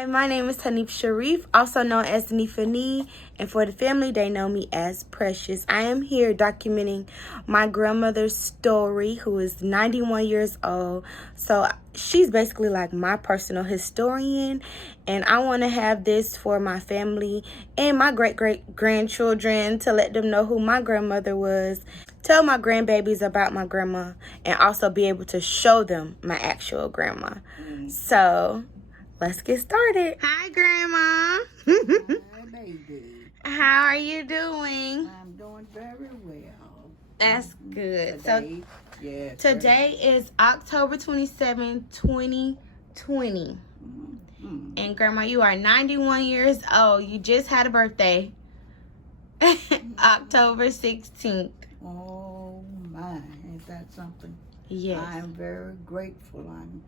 Hi, my name is Tanif Sharif, also known as Nifani, and for the family, they know me as Precious. I am here documenting my grandmother's story, who is 91 years old. So she's basically like my personal historian, and I want to have this for my family and my great-great-grandchildren to let them know who my grandmother was, tell my grandbabies about my grandma, and also be able to show them my actual grandma. So let's get started. Hi, Grandma. Hi, baby. How are you doing? I'm doing very well. That's good. Today, yes. Today is October 27, 2020. And Grandma, you are 91 years old. You just had a birthday. October 16th. Oh, my. Is that something? Yes. I'm very grateful. I'm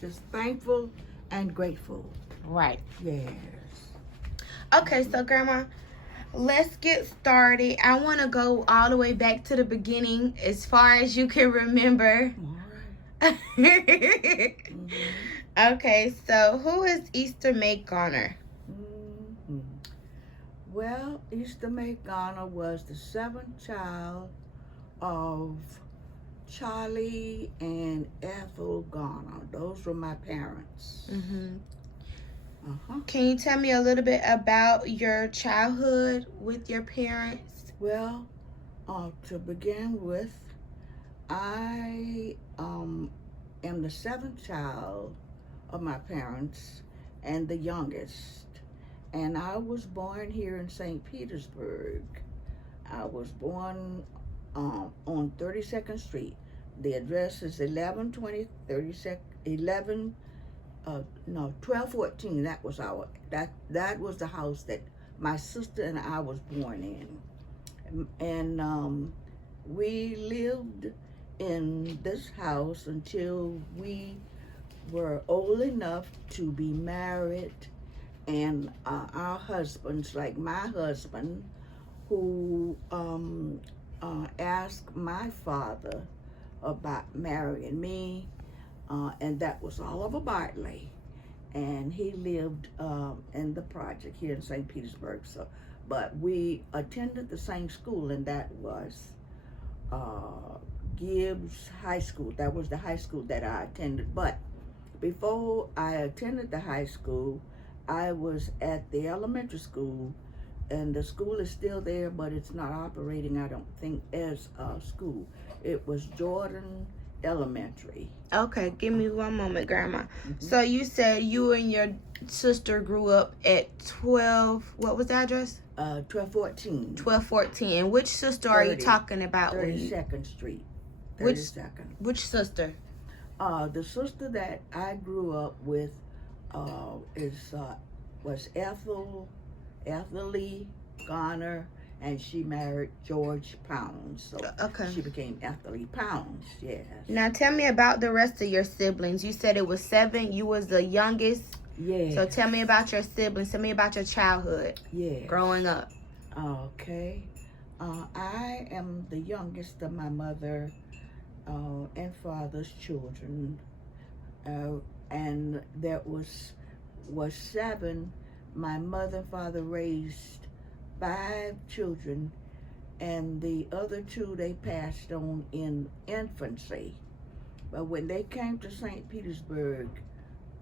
just thankful and grateful. Right. Yes. Okay, so Grandma, let's get started. I want to go all the way back to the beginning as far as you can remember. All right. Okay, so who is Easter May Garner? Well, Easter May Garner was the seventh child of Charlie and Ethel Garner. Those were my parents. Can you tell me a little bit about your childhood with your parents? Well, to begin with, I am the seventh child of my parents and the youngest. And I was born here in St. Petersburg. I was born on 32nd Street. The address is 1120 1214. That was that was the house that my sister and I was born in. And we lived in this house until we were old enough to be married, and our husbands, like my husband, who asked my father about marrying me, and that was Oliver Bartley, and he lived in the project here in St. Petersburg. So, but we attended the same school, and that was Gibbs High School. That was the high school that I attended. But before I attended the high school, I was at the elementary school, and the school is still there, but it's not operating, I don't think, as a school. It was Jordan Elementary. Okay, give me one moment, Grandma. So you said you and your sister grew up at 12, what was the address? 1214. 1214. And which sister are you talking about? 32nd Street. 32nd. Which sister? The sister that I grew up with was Ethel Garner, and she married George Pounds. So she became Ethel Pounds, yes. Now tell me about the rest of your siblings. You said it was 7. You was the youngest. Yes. So tell me about your siblings. Tell me about your childhood. Yes. Growing up. Okay. I am the youngest of my mother and father's children. And there was 7. My mother and father raised 5 children, and the other 2 they passed on in infancy. But when they came to St. Petersburg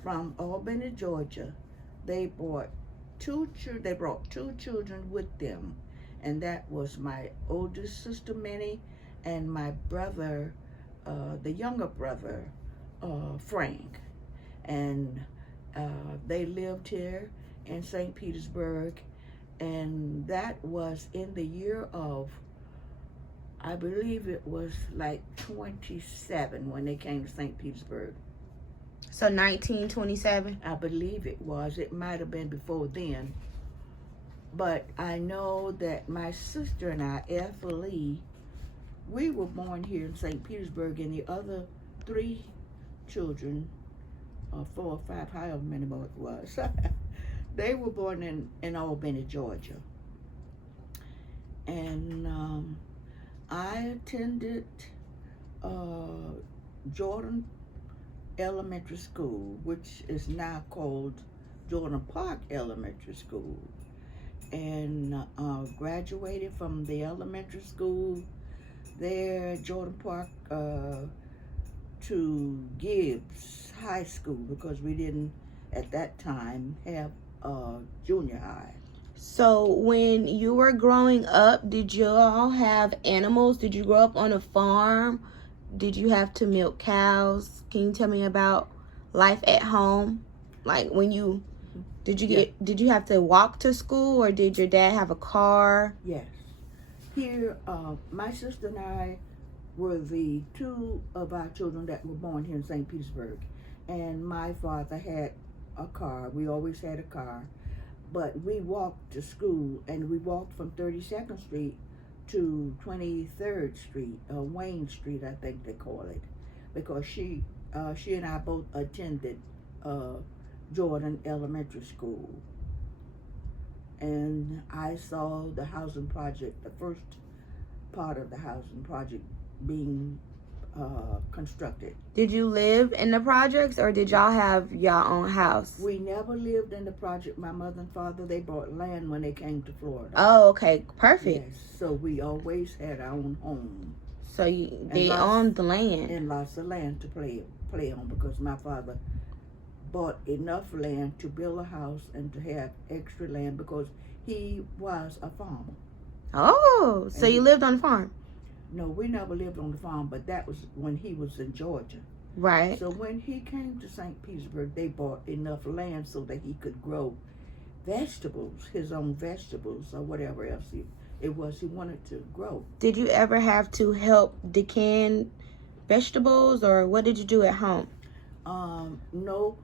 from Albany, Georgia, they brought 2 children with them, and that was my oldest sister Minnie and my brother, the younger brother, Frank. And they lived here in St. Petersburg, and that was in the year of, I believe it was like 27 when they came to St. Petersburg. So 1927? I believe it was. It might have been before then. But I know that my sister and I, Ethel Lee, we were born here in St. Petersburg, and the other 3 children, 4 or 5, however many more it was, they were born in Albany, Georgia. And I attended Jordan Elementary School, which is now called Jordan Park Elementary School, and graduated from the elementary school there at Jordan Park to Gibbs High School, because we didn't at that time have junior high. So when you were growing up, did you all have animals? Did you grow up on a farm? Did you have to milk cows? Can you tell me about life at home? Like when you did you have to walk to school, or did your dad have a car? Yes. Here, my sister and I were the two of our children that were born here in St. Petersburg. And my father had a car. We always had a car. But we walked to school, and we walked from 32nd Street to 23rd Street, Wayne Street, I think they call it, because she and I both attended Jordan Elementary School. And I saw the housing project, the first part of the housing project being constructed. Did you live in the projects, or did y'all have your own house? We never lived in the project. My mother and father, they bought land when they came to Florida. Oh, okay, perfect. Yes, so we always had our own home. So they owned the land. And lots of land to play on, because my father bought enough land to build a house and to have extra land, because he was a farmer. Oh, so you lived on the farm? No, we never lived on the farm, but that was when he was in Georgia. Right. So when he came to St. Petersburg, they bought enough land so that he could grow vegetables, his own vegetables, or whatever else it was he wanted to grow. Did you ever have to help decan vegetables, or what did you do at home? No,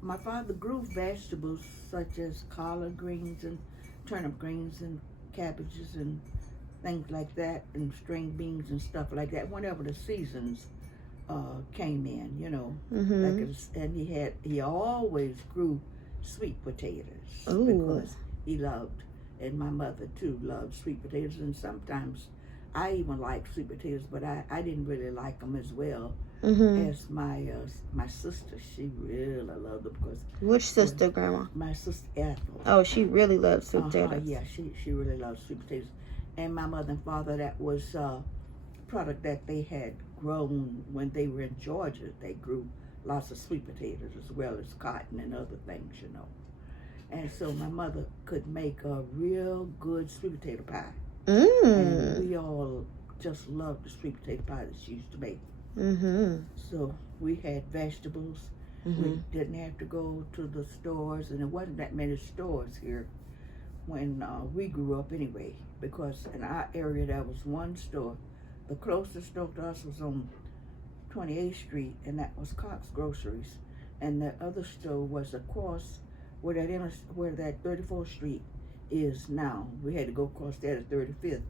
my father grew vegetables such as collard greens and turnip greens and cabbages and things like that, and string beans and stuff like that, whenever the seasons came in, you know. Mm-hmm. And he always grew sweet potatoes. Ooh. Because he loved, and my mother too loved sweet potatoes, and sometimes I even liked sweet potatoes, but I didn't really like them as well as my sister. She really loved them. Because which sister, Grandma? My sister Ethel. Oh, she really loves sweet potatoes. Yeah, she really loves sweet potatoes. And my mother and father, that was a product that they had grown when they were in Georgia. They grew lots of sweet potatoes as well as cotton and other things, you know. And so my mother could make a real good sweet potato pie. And we all just loved the sweet potato pie that she used to make. So we had vegetables. We didn't have to go to the stores, and there wasn't that many stores here when we grew up anyway, because in our area there was one store. The closest store to us was on 28th Street, and that was Cox Groceries. And the other store was across where that 34th Street is now. We had to go across there to 35th,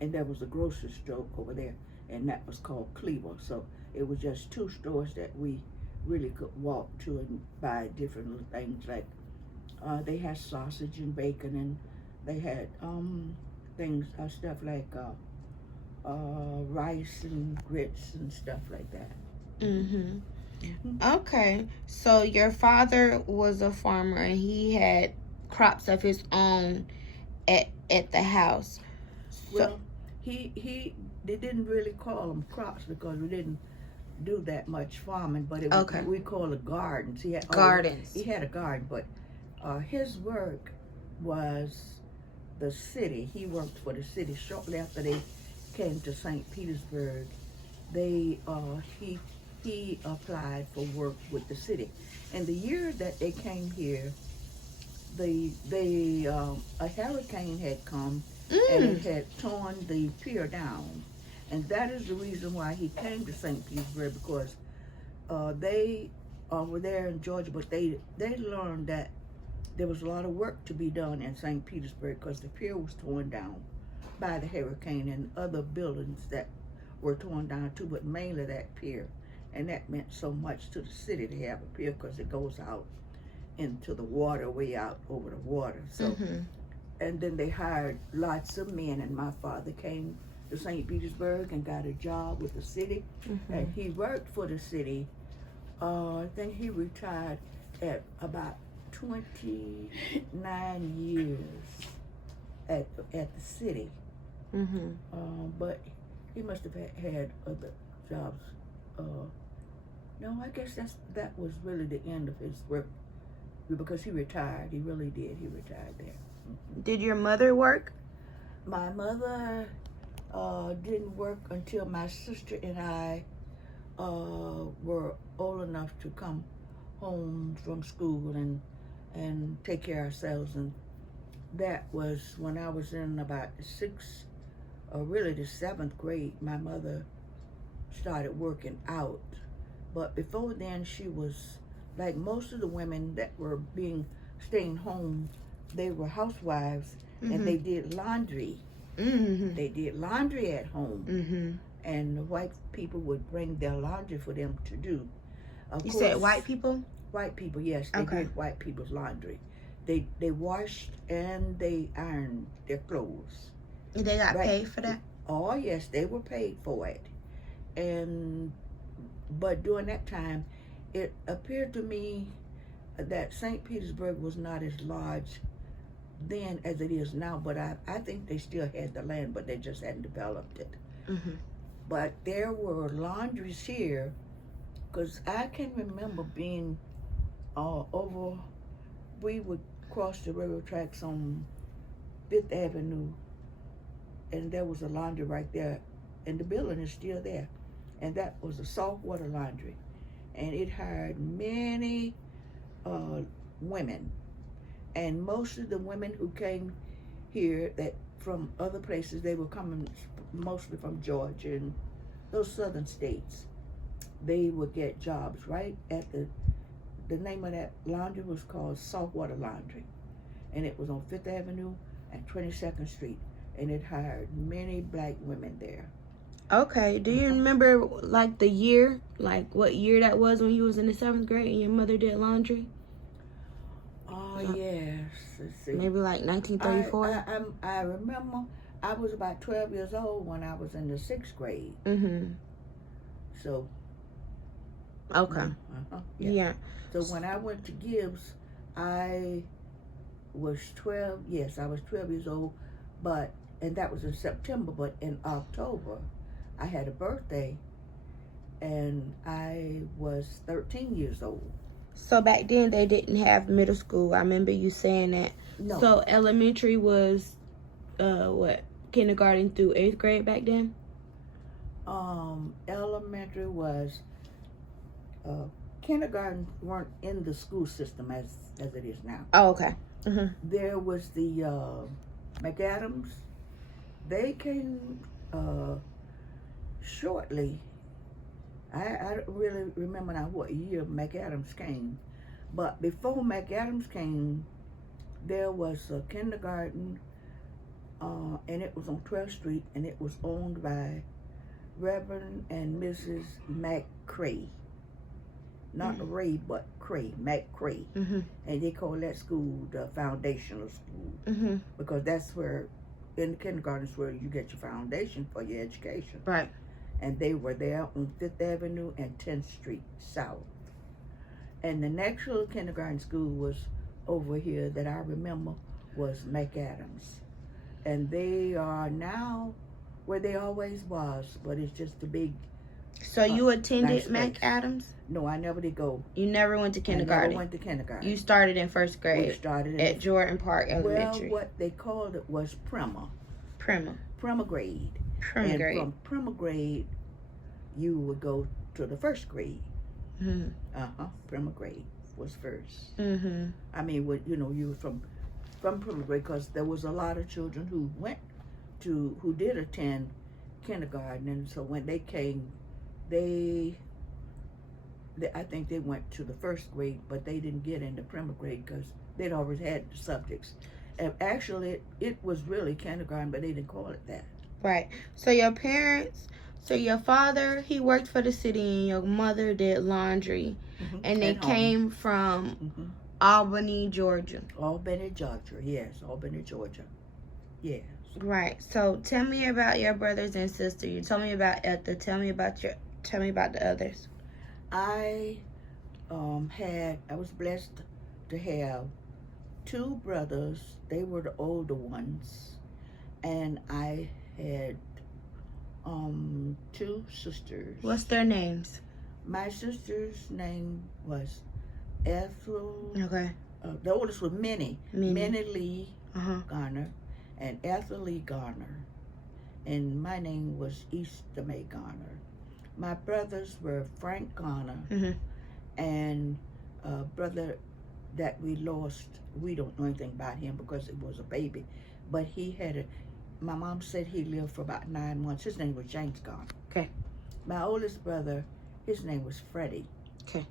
and there was a grocery store over there, and that was called Cleaver. So it was just two stores that we really could walk to and buy different little things, like they had sausage and bacon, and they had things, stuff like rice and grits and stuff like that. Okay, so your father was a farmer, and he had crops of his own at the house. Well, they didn't really call them crops, because we didn't do that much farming, but it was, we call it gardens. He had gardens. He had a garden, but his work was the city. He worked for the city. Shortly after they came to St. Petersburg, he applied for work with the city. And the year that they came here, a hurricane had come and it had torn the pier down. And that is the reason why he came to St. Petersburg, because they were there in Georgia, but they learned that there was a lot of work to be done in St. Petersburg, because the pier was torn down by the hurricane, and other buildings that were torn down too, but mainly that pier. And that meant so much to the city to have a pier, because it goes out into the water, way out over the water. So, and then they hired lots of men, and my father came to St. Petersburg and got a job with the city, and he worked for the city. Then he retired, at about 29 years at the city. But he must have had other jobs. No, I guess that was really the end of his work, because he retired. He really did. He retired there. Did your mother work? My mother didn't work until my sister and I were old enough to come home from school and take care of ourselves. And that was when I was in about the 7th grade. My mother started working out. But before then, she was like most of the women that were staying home. They were housewives, and they did laundry. They did laundry at home, and the white people would bring their laundry for them to do. You said white people? White people, yes. They did white people's laundry. They washed and they ironed their clothes. And they got paid for that? Oh, yes, they were paid for it. But during that time, it appeared to me that St. Petersburg was not as large then as it is now, but I think they still had the land, but they just hadn't developed it. But there were laundries here, because I can remember being we would cross the railroad tracks on 5th Avenue, and there was a laundry right there, and the building is still there, and that was a saltwater laundry, and it hired many women. And most of the women who came here from other places, they were coming mostly from Georgia and those southern states. They would get jobs right at the name of that laundry was called Saltwater Laundry. And it was on 5th Avenue and 22nd Street. And it hired many black women there. Okay. Do you remember like the year, like what year that was when you was in the 7th grade and your mother did laundry? Oh, yes. Let's see. Maybe like 1934? I remember I was about 12 years old when I was in the 6th grade. So. Okay. Yeah. So when I went to Gibbs, I was 12. Yes, I was 12 years old. And that was in September. But in October, I had a birthday. And I was 13 years old. So back then they didn't have middle school. I remember you saying that. No. So elementary was kindergarten through 8th grade back then? Elementary was kindergarten weren't in the school system as it is now. Oh, okay. There was the McAdams. They came shortly. I don't really remember now what year McAdams came, but before McAdams came, there was a kindergarten, and it was on 12th Street, and it was owned by Reverend and Mrs. McCray. Not Ray, but Cray, McCray. And they call that school the foundational school, because that's where, in the kindergarten, is where you get your foundation for your education. Right. And they were there on 5th Avenue and 10th Street South. And the next little kindergarten school was over here that I remember was McAdams. And they are now where they always was, but it's just a big. So you attended nice McAdams? No, I never did go. You never went to kindergarten? I never went to kindergarten. You started in 1st grade? We started at Jordan Park Elementary. Well, what they called it was Primer. Primer grade. Primer grade. From Primer grade, you would go to the 1st grade. Primer grade was first. I mean, you were from Primer grade, because there was a lot of children who did attend kindergarten, and so when they came, I think they went to the 1st grade, but they didn't get into Primer grade because they'd already had the subjects. And actually, it was really kindergarten, but they didn't call it that. Right. So your father, he worked for the city, and your mother did laundry, and they came from Albany, Georgia. Albany, Georgia, yes. Albany, Georgia, yes. Right. So tell me about your brothers and sister. You told me about Etta. Tell me about the others. I I was blessed to have two brothers. They were the older ones, and I had two sisters. What's their names? My sister's name was Ethel. Okay. The oldest was Minnie. Minnie Lee Uh-huh. Garner, and Ethel Lee Garner. And my name was Easter May Garner. My brothers were Frank Garner and a brother that we lost. We don't know anything about him because it was a baby. But my mom said he lived for about 9 months. His name was James Garner. Okay. My oldest brother, his name was Freddie. Okay.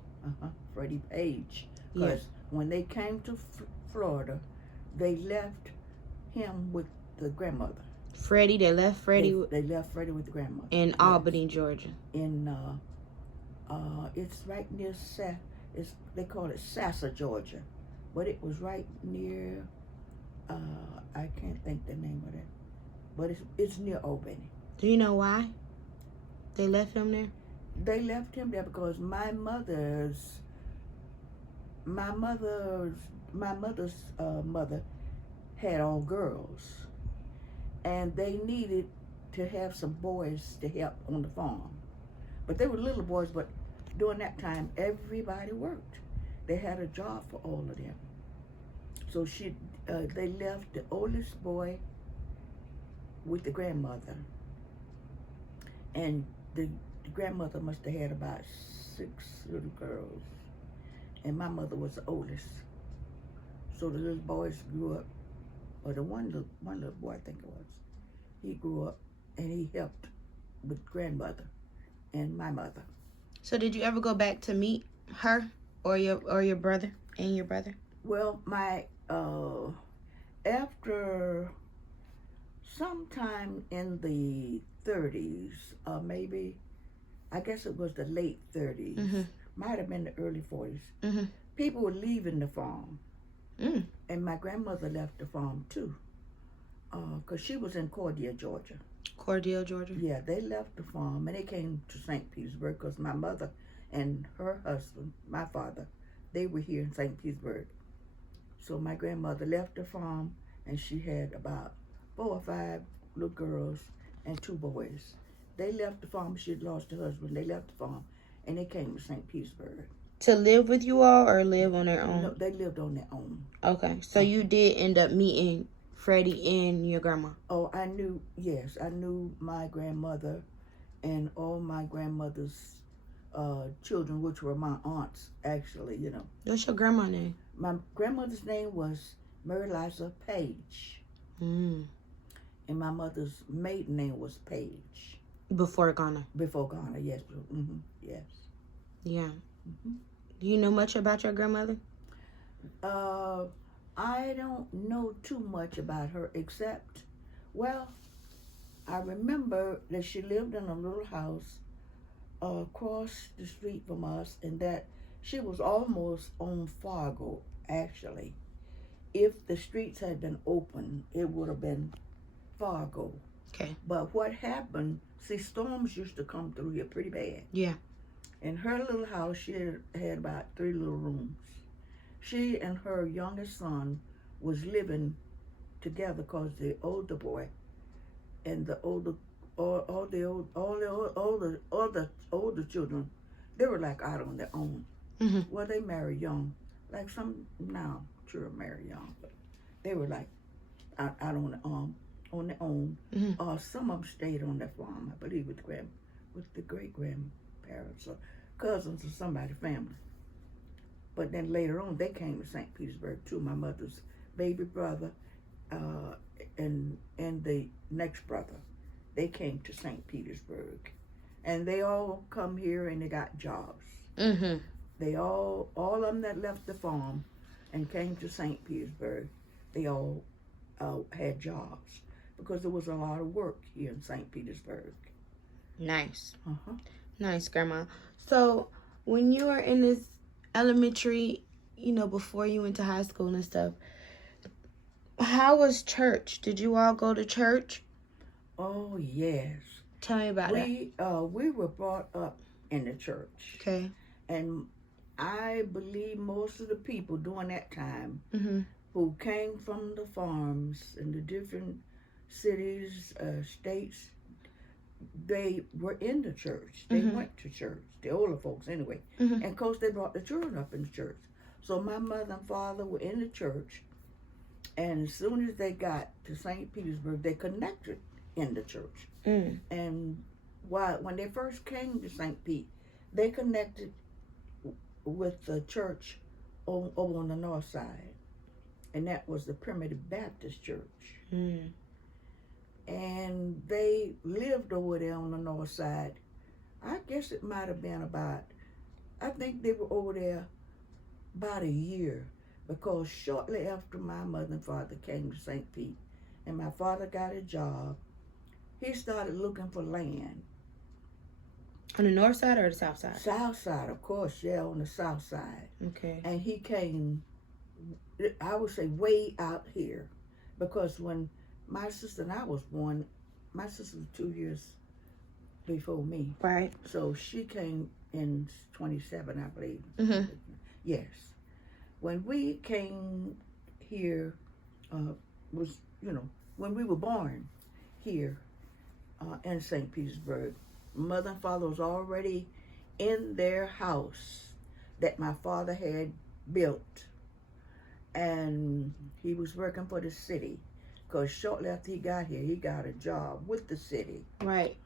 Freddie Page. Because when they came to Florida, they left him with the grandmother. Freddie, they left Freddie. They left Freddie with the grandmother. In Albany, Georgia. It's right near they call it Sassa, Georgia, but it was right near. I can't think the name of that, but it's near Albany. Do you know why they left him there? They left him there because my mother's mother had all girls, and they needed to have some boys to help on the farm. But they were little boys, but during that time, everybody worked. They had a job for all of them. So they left the oldest boy with the grandmother. And the grandmother must have had about 6 little girls. And my mother was the oldest. So the little boys grew up, or the one little boy, I think it was, he grew up and he helped with grandmother and my mother. So did you ever go back to meet her or your brother and your brother? Well, after sometime in the 30s, maybe, I guess it was the late 30s, might have been the early 40s, people were leaving the farm. And my grandmother left the farm too, because she was in Cordia, Georgia. Cordia, Georgia? Yeah, they left the farm and they came to St. Petersburg because my mother and her husband, my father, they were here in St. Petersburg. So my grandmother left the farm and she had about 4 or 5 little girls and 2 boys. They left the farm. She had lost her husband. They left the farm and they came to St. Petersburg. To live with you all or live on their own? No, they lived on their own. Okay, so you did end up meeting Freddie and your grandma? Oh, I knew my grandmother and all my grandmother's children, which were my aunts, actually, you know. What's your grandma's name? My grandmother's name was Mary Liza Page. And my mother's maiden name was Page. Before Ghana? Before Ghana, yes. Yes. Yeah. Do you know much about your grandmother? I don't know too much about her except, well, I remember that she lived in a little house across the street from us, and that she was almost on Fargo, actually. If the streets had been open, it would have been Fargo. Okay. But what happened, see, storms used to come through here pretty bad. Yeah. In her little house, she had about 3 little rooms. She and her youngest son was living together because the older boy and the older children, they were like out on their own. Well, they married young, like some now children marry young, but they were like out on their own. Some of them stayed on their farm, I believe, with the great grandparents or cousins or somebody's family. But then later on, they came to St. Petersburg too. My mother's baby brother and the next brother, they came to St. Petersburg, and they all come here and they got jobs. They all of them that left the farm and came to St. Petersburg, they all had jobs because there was a lot of work here in St. Petersburg. Nice. Nice, Grandma. So when you were in this elementary, you know, before you went to high school and stuff, how was church? Did you all go to church? Oh, yes. Tell me about that. We were brought up in the church. Okay. And I believe most of the people during that time Mm-hmm. who came from the farms in the different cities, states, they were in the church. They went to church, the older folks anyway. Mm-hmm. And of course, they brought the children up in the church. So my mother and father were in the church, and as soon as they got to St. Petersburg, they connected in the church. Mm. And when they first came to St. Pete, they connected with the church over on the north side, and that was the Primitive Baptist Church. Mm. And they lived over there on the north side. I guess it might have been I think they were over there about a year, because shortly after my mother and father came to St. Pete and my father got a job, he started looking for land. On the north side or the south side? South side, of course, yeah, on the south side. Okay. And he came, I would say, way out here, because when my sister and I was born, my sister was 2 years before me. Right. So she came in 27, I believe. Mm-hmm. Yes. When we came here, was, when we were born here in St. Petersburg, mother and father was already in their house that my father had built. And he was working for the city, because shortly after he got here, he got a job with the city. Right.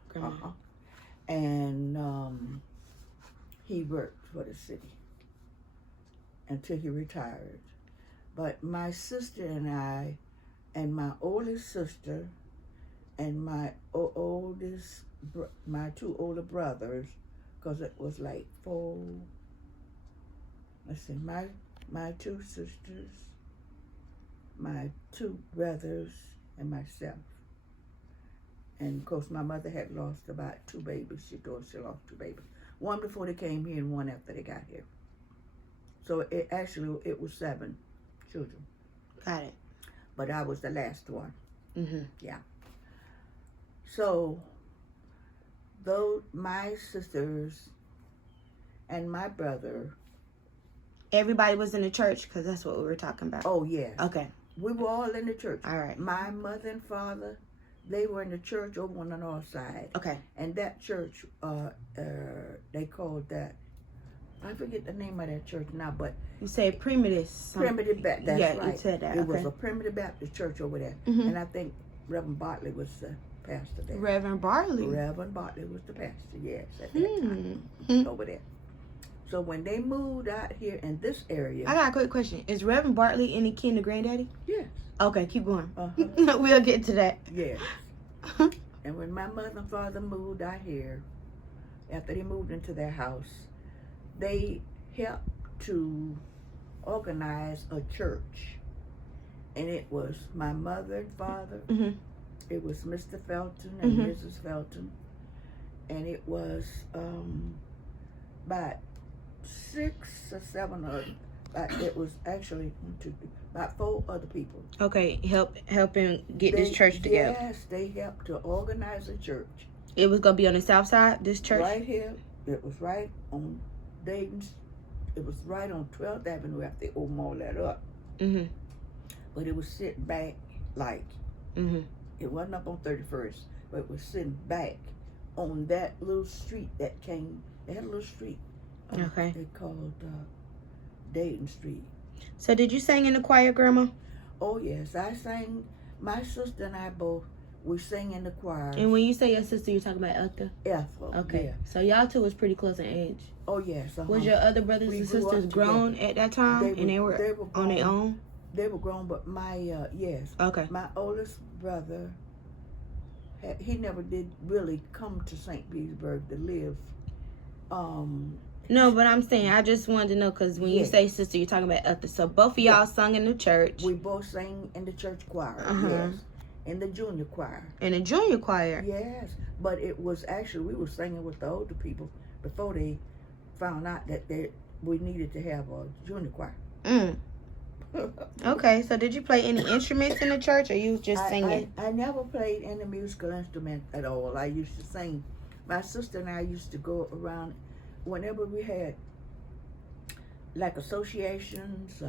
And he worked for the city until he retired. But my sister and I, and my oldest sister, and my my two older brothers, because it was like four. Let's see, my two sisters, my two brothers, and myself. And of course, my mother had lost about 2 babies. She thought she lost 2 babies. One before they came here and one after they got here. So it was 7 children. Got it. But I was the last one. Mm-hmm. Yeah. So, though my sisters and my brother. Everybody was in the church, because that's what we were talking about. Oh, yeah. Okay. We were all in the church. All right. My mother and father, they were in the church over on the north side. Okay. And that church, they called that, I forget the name of that church now, but You say Primitive. Primitive Baptist. That's yeah, right. You said that. It okay. was a Primitive Baptist church over there. Mm-hmm. And I think Reverend Bartley was the pastor there. Reverend Bartley. Reverend Bartley was the pastor, yes, at that time, over there. So when they moved out here in this area. I got a quick question. Is Reverend Bartley any kin to Granddaddy? Yes. Okay, keep going. Uh-huh. We'll get to that. Yes. And when my mother and father moved out here, after they moved into their house, they helped to organize a church. And it was my mother and father, Mm-hmm. it was Mr. Felton and Mhm. Mrs. Felton, and it was about 6 or 7 of them. It was actually about 4 other people. Okay, helping get this church together. Yes, they helped to organize a church. It was gonna be on the south side, this church? Right here. It was right on Dayton's. It was right on 12th Avenue after they opened all that up. Mm-hmm. But it was sitting back like, Mm-hmm. it wasn't up on 31st, but it was sitting back on that little street that came. They had a little street. Okay. They called Dayton Street. So did you sing in the choir, Grandma? Oh, yes. I sang. My sister and I both, we sang in the choir. And when you say your sister, you're talking about Ethel? Ethel. Okay. Yeah. So y'all two was pretty close in age. Oh, yes. Uh-huh. Was your other brothers We and grew sisters up grown at that time? They were on their own? They were grown, but my, yes. Okay. My oldest brother, he never did really come to St. Petersburg to live. No, but I'm saying, I just wanted to know, because when you say sister, you're talking about Ethel. So both of y'all sung in the church. We both sang in the church choir, yes. In the junior choir. In the junior choir? Yes. But it was actually, we were singing with the older people before they found out that we needed to have a junior choir. Mm. Okay, so did you play any instruments in the church, or you was just singing? I never played any musical instrument at all. I used to sing. My sister and I used to go around whenever we had like associations,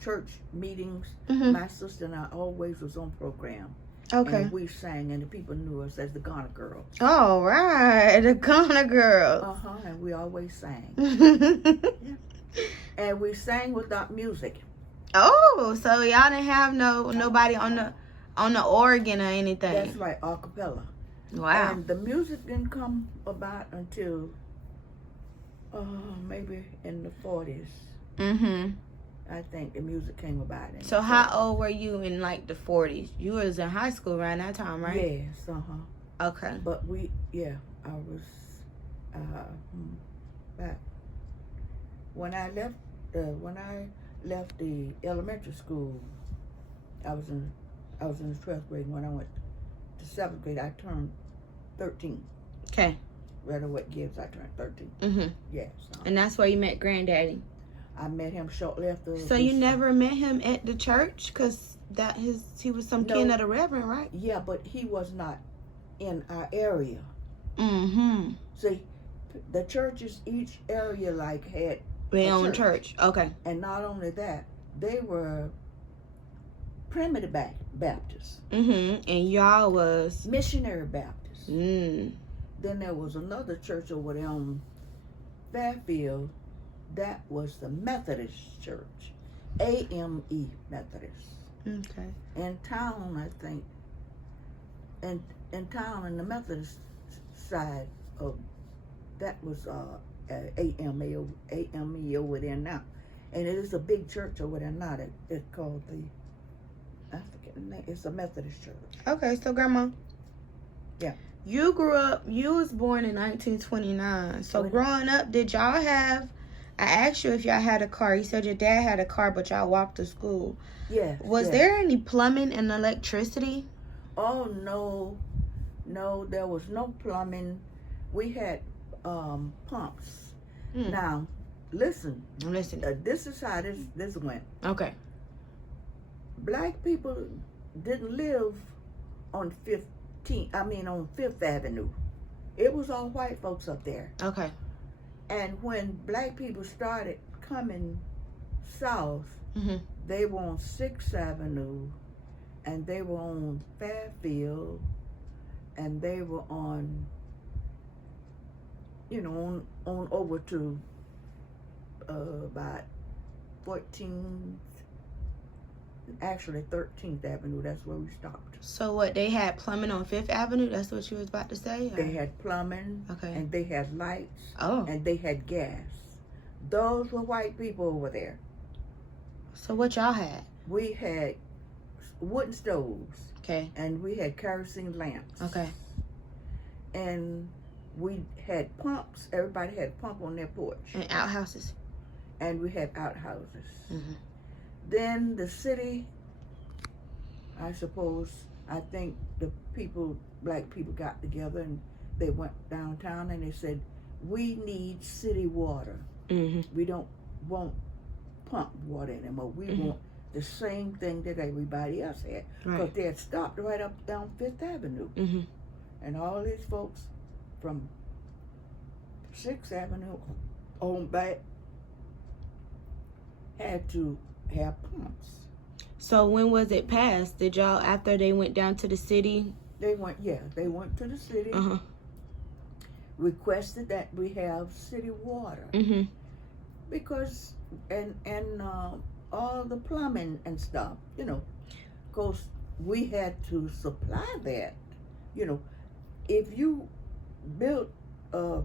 church meetings. Mm-hmm. My sister and I always was on program. Okay. And we sang, and the people knew us as the Ghana Girls. All right, the Ghana Girls. And we always sang. Yeah. And we sang without music. Oh, so y'all didn't have nobody on the organ or anything. That's right, a cappella. Wow. And the music didn't come about until maybe in the 40s. Mm-hmm. I think the music came about. So how old were you in like the 40s? You was in high school around that time, right? Yes, Okay. But I was back when I left the elementary school. I was in the 12th grade. When I went to 7th grade, I turned 13. Okay. Rather what gives, I turned 13. Mm-hmm. Yes. And that's where you met Granddaddy. I met him shortly after. So you never met him at the church? Because he was some kin of the Reverend, right? Yeah, but he was not in our area. Mm-hmm. See, the churches, each area had their own church. Okay. And not only that, they were primitive Baptists. Mm-hmm. And y'all was missionary Baptists. Mm. Then there was another church over there on Fairfield. That was the Methodist Church, AME Methodist. Okay. In town, I think, in town, in the Methodist side of that was AME over there now, and it is a big church over there now. It's called I forget the name. It's a Methodist church. Okay, so Grandma. Yeah. You was born in 1929. So growing up, did y'all have? I asked you if y'all had a car. You said your dad had a car, but y'all walked to school. Yes. Was there any plumbing and electricity? Oh, no, there was no plumbing. We had pumps. Now, listen. I'm listening. This is how this went. Okay. Black people didn't live on Fifth Avenue. It was all white folks up there. Okay. And when black people started coming south, mm-hmm. they were on 6th Avenue, and they were on Fairfield, and they were on, on over to about 13th Avenue. That's where we stopped. So what, they had plumbing on 5th Avenue? That's what you was about to say? Or? They had plumbing. Okay. And they had lights. Oh. And they had gas. Those were white people over there. So what y'all had? We had wooden stoves. Okay. And we had kerosene lamps. Okay. And we had pumps. Everybody had a pump on their porch. And outhouses. And we had outhouses. Mm-hmm. Then the city, I think the black people got together and they went downtown and they said, we need city water. Mm-hmm. We don't want pump water anymore. We want the same thing that everybody else had. Because they had stopped right up down 5th Avenue. Mm-hmm. And all these folks from 6th Avenue on back had to have pumps. So when was it passed? Did y'all, after they went down to the city? They went to the city, requested that we have city water. Mm-hmm. Because, and all the plumbing and stuff, of course, we had to supply that. If you built a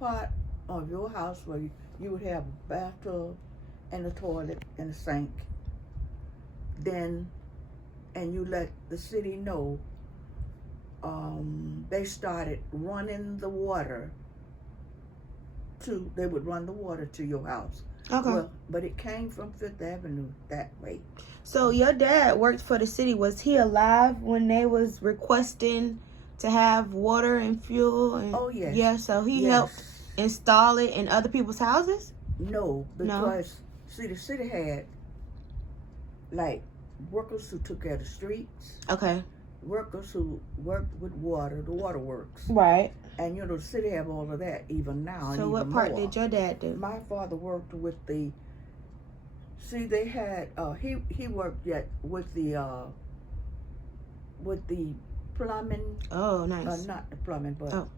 part of your house where you would have a bathtub and a toilet and a sink, and you let the city know, they started running the water they would run the water to your house. Okay. Well, but it came from 5th Avenue that way. So your dad worked for the city. Was he alive when they was requesting to have water and fuel? Oh, yes. Yeah, so he helped install it in other people's houses? No, because see, the city had workers who took care of the streets. Okay. workers who worked with water, the waterworks. Right. And the city have all of that even now. So and what even part more. did your dad do? My father worked with the. See, they had he worked with the plumbing. Oh, nice. Not the plumbing, but Oh.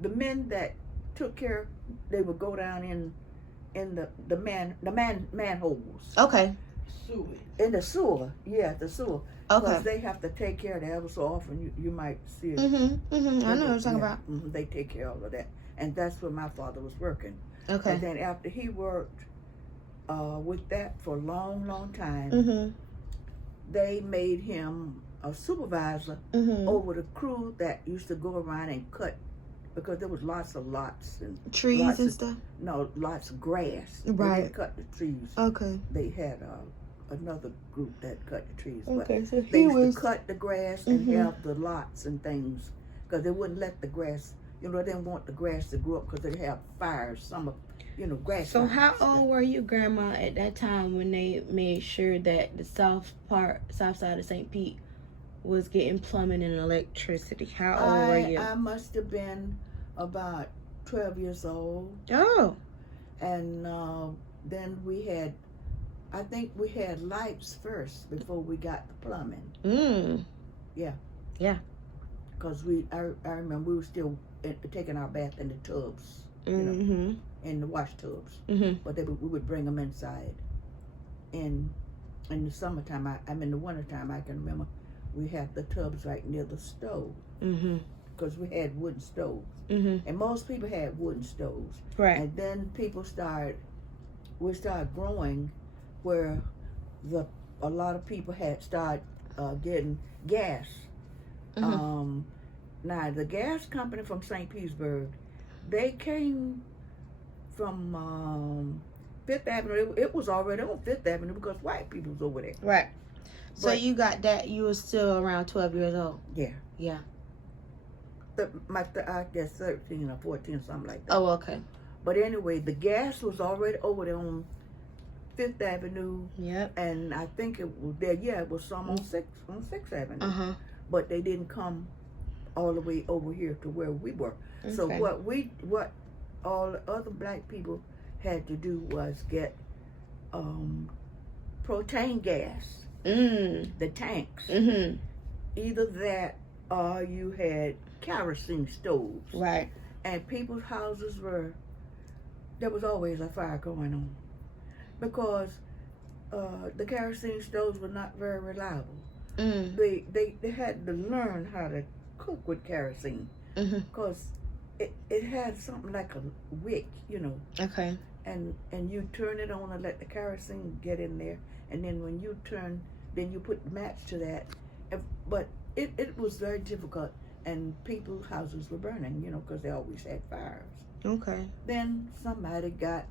the men that took care. They would go down in the manholes. Okay. Sewage. In the sewer, the sewer. Okay. Because they have to take care of that every so often. You might see it. I know what you're talking about. They take care of all of that, and that's where my father was working. Okay. And then after he worked with that for a long time, they made him a supervisor over the crew that used to go around and cut, because there was lots and trees and stuff. No, lots of grass. Right. They didn't cut the trees. Okay. They had another group that cut the trees. Okay, But so they he used was to cut the grass and have the lots and things, because they wouldn't let the grass. They didn't want the grass to grow up because they'd have fires. Some of grass. So fires how old were you, Grandma, at that time when they made sure that the south side of St. Pete was getting plumbing and electricity? How old were you? I must have been about 12 years old. Oh. And then I think we had lights first before we got the plumbing. Yeah. Yeah. Because I remember we were still taking our bath in the tubs, in the wash tubs. But we would bring them inside. In the summertime, in the wintertime, I can remember we had the tubs right near the stove. Because we had wooden stoves. And most people had wooden stoves. Right. And then we started growing where a lot of people had started getting gas. Now, the gas company from St. Petersburg, they came from Fifth Avenue. It was already on Fifth Avenue because white people was over there. Right. So But you got that, you were still around 12 years old? Yeah. Yeah. I guess 13 or 14, something like that. Oh, okay. But anyway, the gas was already over there on Fifth Avenue. Yep. And I think it was there. Yeah, it was some on Sixth Avenue. But they didn't come all the way over here to where we were. Okay. So what all the other black people had to do was get propane gas. The tanks. Either that or you had kerosene stoves. Right. And people's houses there was always a fire going on. Because the kerosene stoves were not very reliable. They had to learn how to cook with kerosene. Because it had something like a wick, Okay. And you turn it on and let the kerosene get in there. And then when you turn, then you put match to that. But it was very difficult. And people's houses were burning, because they always had fires. Okay. Then somebody got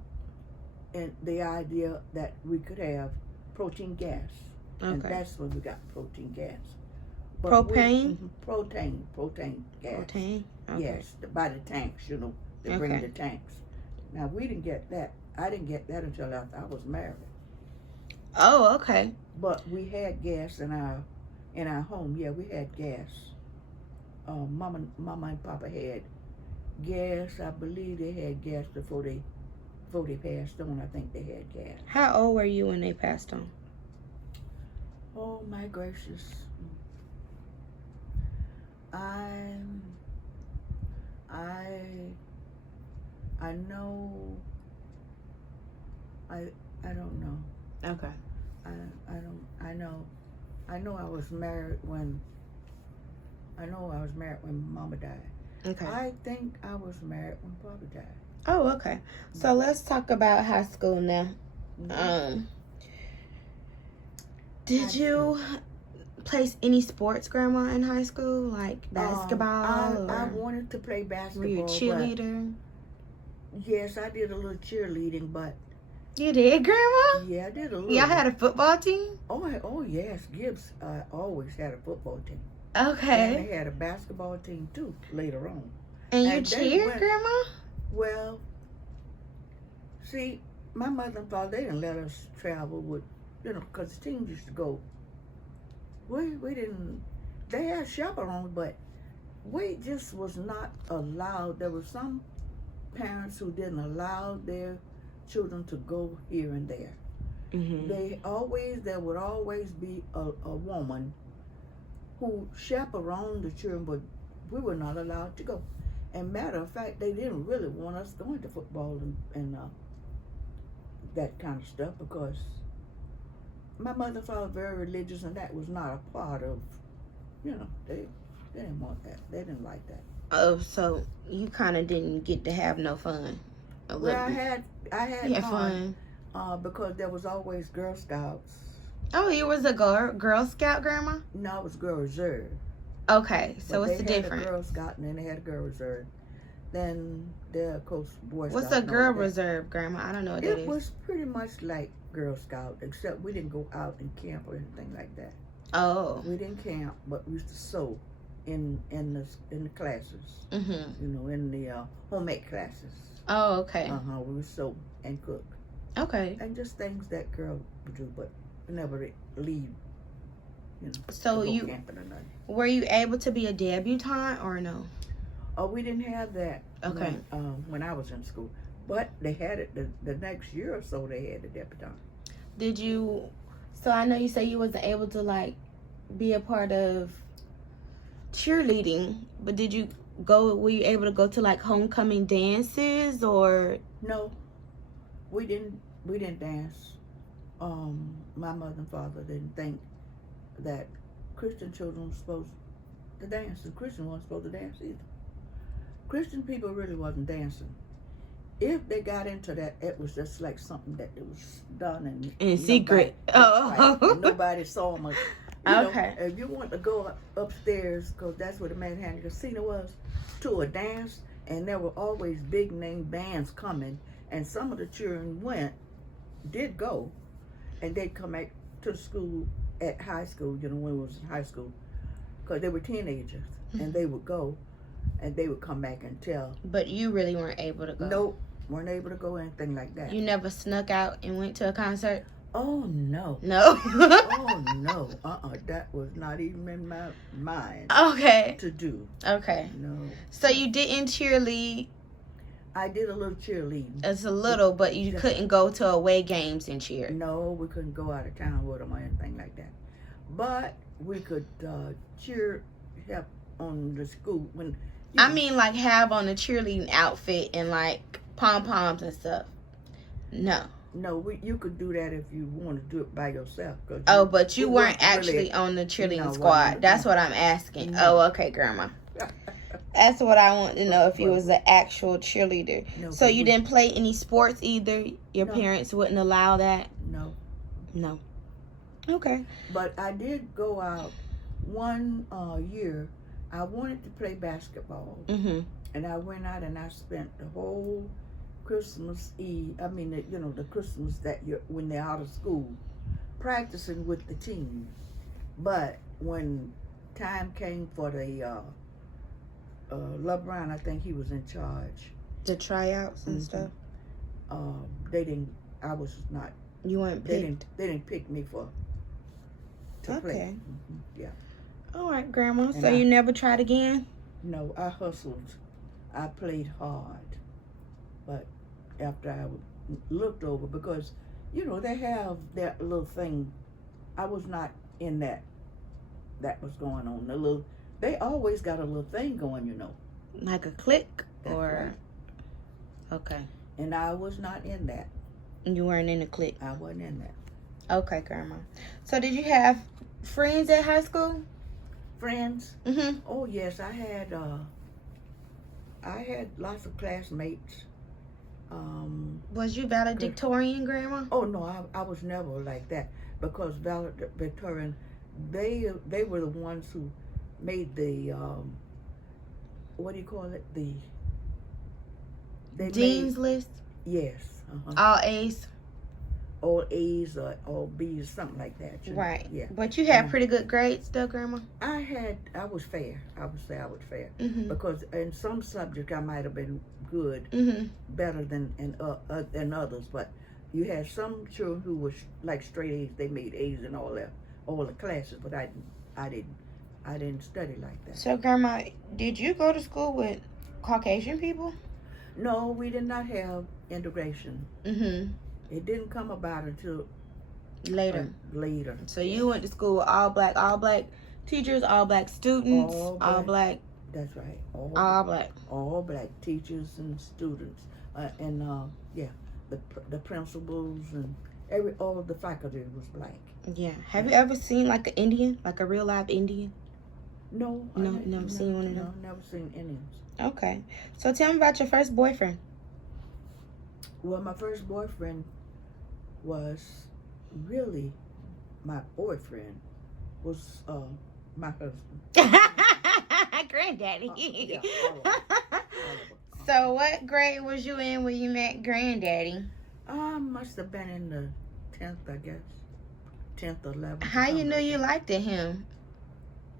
the idea that we could have protein gas. Okay. And that's when we got protein gas. But Propane? Protein gas. Protein? Okay. Yes, by the tanks, they bring the tanks. Now, we didn't get that. I didn't get that until after I was married. Oh, okay. But we had gas in our home. Yeah, we had gas. Mama and Papa had gas. I believe they had gas before they passed on. I think they had gas. How old were you when they passed on? Oh my gracious! I know. I don't know. Okay. I know I was married when Mama died. Okay. I think I was married when Papa died. Oh, okay. So let's talk about high school now. Did you play any sports, Grandma, in high school, like basketball? I wanted to play basketball. Were you a cheerleader? Yes, I did a little cheerleading, but you did, Grandma? yeah, I did a little. Y'all had a football team? Oh yes, Gibbs always had a football team. Okay. And they had a basketball team too later on. And you cheered, Grandma? Well, see, my mother and father, they didn't let us travel with, because the teams used to go. We didn't they had chaperones, but we just was not allowed. There were some parents who didn't allow their children to go here and there. Mm-hmm. There would always be a woman who chaperoned the children, but we were not allowed to go. And matter of fact, they didn't really want us going to football and that kind of stuff, because my mother and father were very religious, and that was not a part of, they didn't want that. They didn't like that. Oh, so you kind of didn't get to have no fun. Well, I had fun. Because there was always Girl Scouts. Oh, you was a Girl Scout, Grandma? No, it was Girl Reserve. Okay, so but what's the difference? They had a Girl Scout, and then they had a Girl Reserve. Then there, of course, Boy Scouts. What's a Girl Reserve, Grandma? I don't know what that is. It was pretty much like Girl Scout, except we didn't go out and camp or anything like that. Oh. We didn't camp, but we used to sew in the classes. Mm-hmm. In the homemade classes. Oh, okay. We would sew and cook. Okay. And just things that girl would do, but never leave. So to go camping or nothing. Were you able to be a debutante or no? Oh, we didn't have that. Okay. When I was in school, but they had it the next year or so. They had the debutante. Did you? So I know you say you wasn't able to be a part of cheerleading, but did you go? Were you able to go to homecoming dances or? No, we didn't dance. My mother and father didn't think that Christian children were supposed to dance, and Christian weren't supposed to dance either. Christian people really wasn't dancing. If they got into that, it was just like something that it was done in secret. Oh, right, nobody saw them. Okay. If you want to go upstairs, because that's where the Manhattan Casino was, to a dance, and there were always big name bands coming, and some of the children did go, and they'd come back to the school at high school, when it was in high school, because they were teenagers, and they would go, and they would come back and tell. But you really weren't able to go? Nope, weren't able to go, anything like that. You never snuck out and went to a concert? Oh, no. No? Oh, no. That was not even in my mind. Okay. To do. Okay. No. So you didn't cheerlead? I did a little cheerleading. It's a little, but you couldn't go to away games and cheer? No, we couldn't go out of town with them or anything like that. But we could help on the school. I mean, have on a cheerleading outfit and pom-poms and stuff. No. No, you could do that if you want to do it by yourself. But you weren't actually on the cheerleading squad. That's what I'm asking. No. Oh, okay, Grandma. That's what I want to know, if you was an actual cheerleader. No, so you didn't play any sports either? Your parents wouldn't allow that? No. No. Okay. But I did go out one year. I wanted to play basketball. Mm-hmm. And I went out and I spent the whole Christmas Eve, the Christmas that year when they're out of school, practicing with the team. But when time came for the Love Brown, I think he was in charge. The tryouts and stuff? I was not. You weren't picked? They didn't pick me to play. Okay. Mm-hmm. Yeah. All right, Grandma. So you never tried again? No, I hustled. I played hard. But after I looked over, because, they have that little thing. I was not in that was going on. They always got a little thing going, Like a clique? That's or right. Okay. And I was not in that. You weren't in a clique? I wasn't in that. Okay, Grandma. So did you have friends at high school? Friends? Mm-hmm. Oh, yes. I had lots of classmates. Was you valedictorian, Grandma? Oh, no, I was never like that, because valedictorian, they were the ones who made the what do you call it? Dean's list? Yes. All A's? All A's or all B's, something like that. Right. Yeah. But you had pretty good grades though, Grandma? I was fair. I would say I was fair. Mm-hmm. Because in some subjects I might have been good, better than in others. But you had some children who were like straight A's. They made A's in all the classes, but I didn't. I didn't study like that. So, Grandma, did you go to school with Caucasian people? No, we did not have integration. Mm-hmm. It didn't come about until later. Later. So you went to school with all black teachers, all black students, all black. That's right. All black. All black teachers and students, and the principals and all of the faculty was black. Yeah. Have you ever seen like an Indian, like a real live Indian? No. Never seen one of them. No, never seen Indians. Okay. So tell me about your first boyfriend. Well, my first boyfriend was really my boyfriend. Was my husband. Granddaddy. Yeah, So what grade was you in when you met Granddaddy? I must have been in the 10th, I guess. 10th or 11th. How you knew you liked him?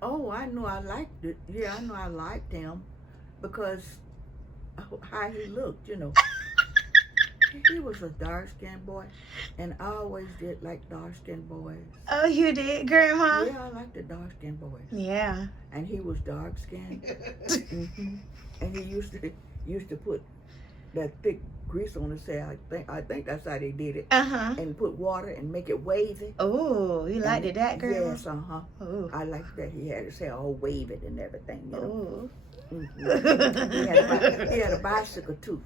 Oh, I knew I liked it. Yeah, I knew I liked him because how he looked, you know. He was a dark-skinned boy, and I always did like dark-skinned boys. Oh, you did, Grandma? Yeah, I liked the dark-skinned boys. Yeah. And he was dark-skinned. Mm-hmm. And he used to put that thick grease on his hair. I think that's how they did it. And put water and make it wavy. Oh, you liked that, Grandma? Yes, Ooh. I liked that. He had his hair all wavy and everything, you know. Ooh. Mm-hmm. He had a bicycle too.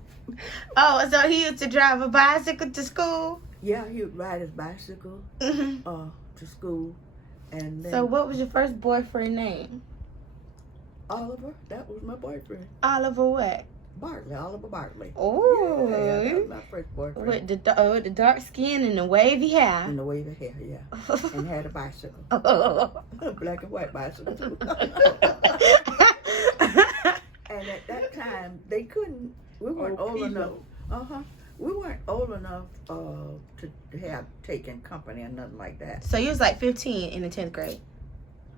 Oh, so he used to drive a bicycle to school? Yeah, he would ride his bicycle to school. And then so what was your first boyfriend name? Oliver. That was my boyfriend. Oliver what? Bartley. Oliver Bartley. Oh. Yeah, that was my first boyfriend. With the dark skin and the wavy hair. And the wavy hair, yeah. And had a bicycle. Black and white bicycle too. And at that time, we weren't old enough. We weren't old enough to have taken company or nothing like that. So you was like 15 in the 10th grade?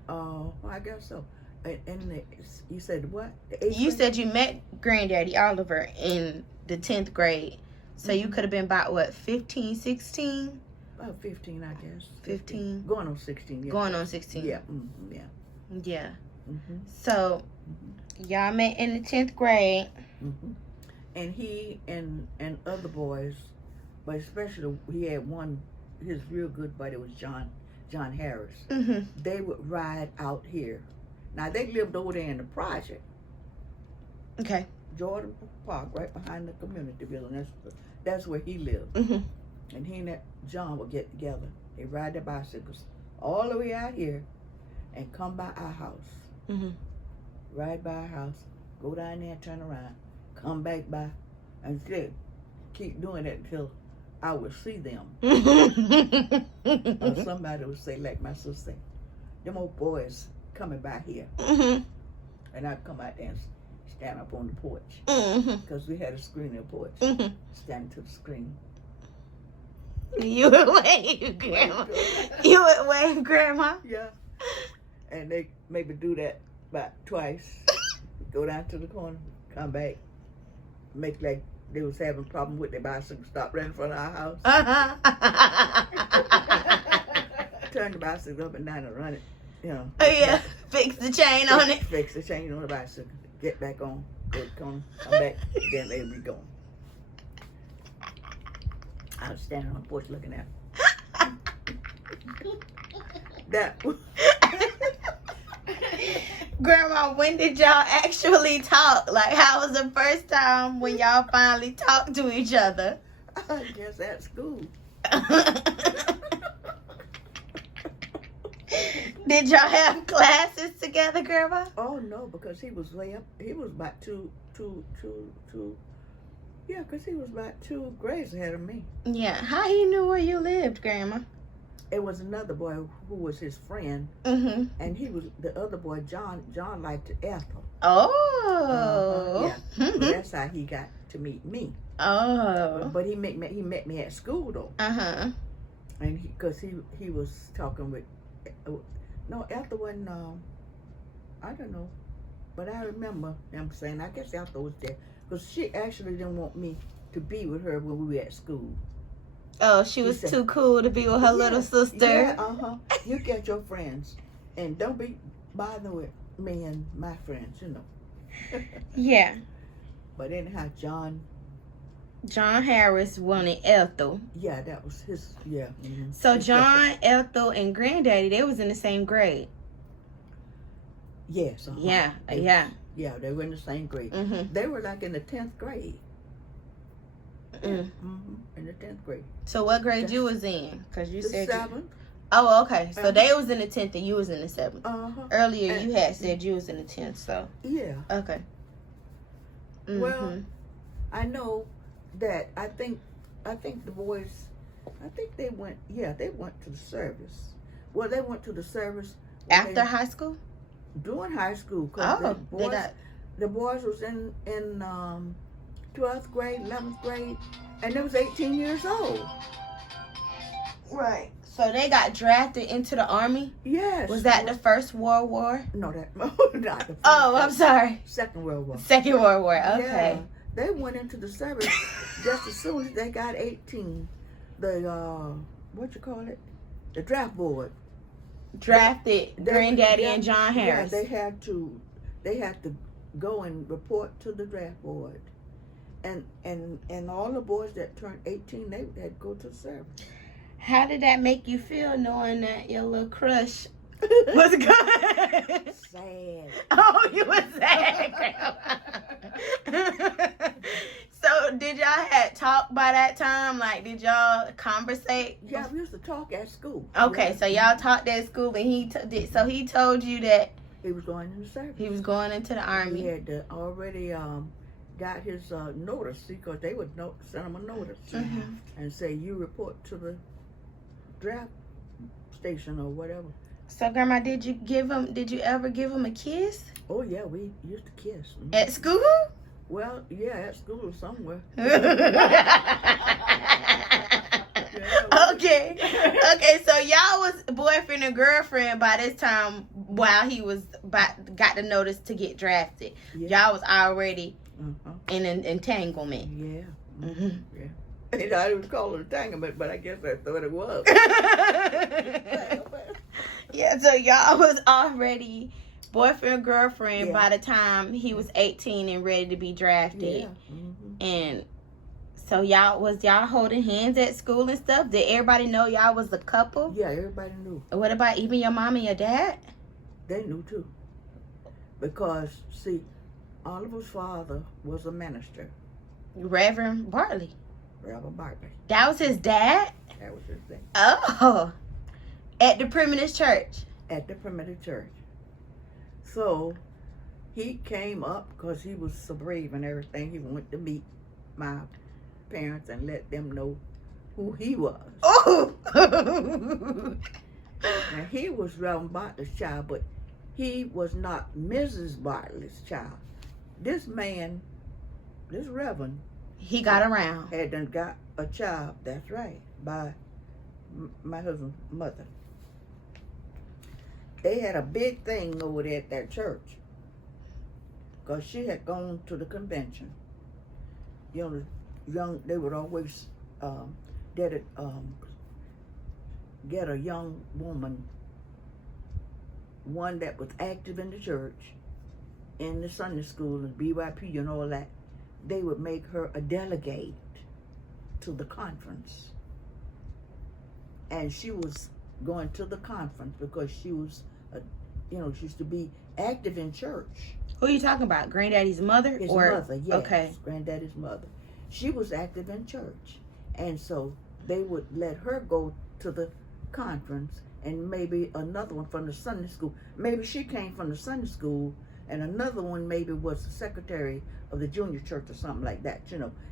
I guess so. And you said what? You said you met Granddaddy Oliver in the 10th grade. So you could have been about, what, 15, 16? About 15, I guess. 15. Going on 16, yeah. Going on 16. Yeah, yeah. Yeah. Mm-hmm. So, y'all met in the 10th grade. Mm-hmm. And he and other boys, but especially he had one, his real good buddy was John Harris. Mm-hmm. They would ride out here. Now, they lived over there in the project. Okay. Jordan Park, right behind the community building. That's where he lived. Mm-hmm. And he and that John would get together. They ride their bicycles all the way out here and come by our house. Mm-hmm. Ride by our house, go down there, turn around, come back by, and still keep doing it until I would see them. Or somebody would say, like my sister said, them old boys coming by here. Mm-hmm. And I'd come out there and stand up on the porch. Because we had a screening porch. Stand to the screen. You would wave, Grandma. You would wave, Grandma? Yeah. And they maybe do that about twice. Go down to the corner, come back, make like they was having a problem with their bicycle, stop right in front of our house. Turn the bicycle up and down and run it, you know. Oh, yeah. Fix the chain on it. Fix the chain on the bicycle. Get back on, go to the corner, come back, then they be going. I was standing on the porch looking at her. That. Grandma, when did y'all actually talk? Like, how was the first time when y'all finally talked to each other? I guess at school. Did y'all have classes together, Grandma? Oh no, because he was way up. He was about two. Yeah, because he was about 2 grades ahead of me. Yeah, how he knew where you lived, Grandma? It was another boy who was his friend, and he was the other boy. John liked Ethel. Oh, yeah. So that's how he got to meet me. Oh, but he met me at school though. And because he was talking with no, Ethel wasn't. I don't know, but I remember him saying, I guess Ethel was there because she actually didn't want me to be with her when we were at school. Oh, she was too cool to be with her little sister. Yeah, You get your friends, and don't be by the way, me and my friends, you know. Yeah. But anyhow, John Harris wanted Ethel. yeah, that was his, yeah. Mm-hmm. So His John, Ethel, and Granddaddy, they was in the same grade. Yes. Yeah, They yeah. Yeah, they were in the same grade. Mm-hmm. They were like in the 10th grade. Mm. Mm-hmm. In the 10th grade. So what grade you was in? Because you The said 7th. Oh, okay. So they was in the 10th and you was in the 7th. Uh-huh. Earlier you had said you was in the 10th, so. Yeah. Okay. Mm-hmm. Well, I know that I think the boys, I think they went to the service. Well, they went to the service After high school? During high school. Cause Oh, the boys was in 12th grade, 11th grade, and they was 18 years old. Right. So they got drafted into the Army? Yes. Was that the First World War? No, not the first. Oh, I'm sorry. Second World War. Second World War, okay. Yeah, they went into the service just as soon as they got 18. The, what you call it? The draft board. Drafted Granddaddy and John Harris. Yeah, they had to go and report to the draft board. And all the boys that turned 18, they had to go to the service. How did that make you feel knowing that your little crush was good? Sad. Oh, you were sad, Grandma. So, did y'all had talk by that time? Like, did y'all conversate? Yeah, we used to talk at school. Okay, yeah. So y'all talked at school, and he told you that he was going into the service. He was going into the Army. He had already got his notice, because they would send him a notice and say, you report to the draft station or whatever. So, Grandma, did you ever give him a kiss? Oh yeah, we used to kiss. Mm-hmm. At school? Well, yeah, at school or somewhere. Okay, so y'all was boyfriend and girlfriend by this time while he was got the notice to get drafted. Yeah. Y'all was already in an entanglement. Yeah. Mm-hmm. Yeah. I didn't call it entanglement, but I guess that's what it was. Yeah, so y'all was already boyfriend, girlfriend by the time he was 18 and ready to be drafted. Yeah. Mm-hmm. And so y'all holding hands at school and stuff? Did everybody know y'all was a couple? Yeah, everybody knew. What about even your mom and your dad? They knew too. Because, see, Oliver's father was a minister. Reverend Bartley. Reverend Bartley. That was his dad? That was his dad. Oh. At the Primitive Church? At the Primitive Church. So, he came up because he was so brave and everything. He wanted to meet my parents and let them know who he was. Oh! Now, he was Reverend Bartley's child, but he was not Mrs. Bartley's child. This man, this Reverend, he got around. had done got a child, that's right, by my husband's mother. They had a big thing over there at that church, because she had gone to the convention. You know, they would always get a young woman, one that was active in the church, in the Sunday school and BYP and all that. They would make her a delegate to the conference. And she was going to the conference because she was, she used to be active in church. Who are you talking about? Granddaddy's mother? His mother, yes. Okay. Granddaddy's mother. She was active in church. And so they would let her go to the conference, and maybe another one from the Sunday school. Maybe she came from the Sunday school, and another one maybe was the secretary of the junior church or something like that,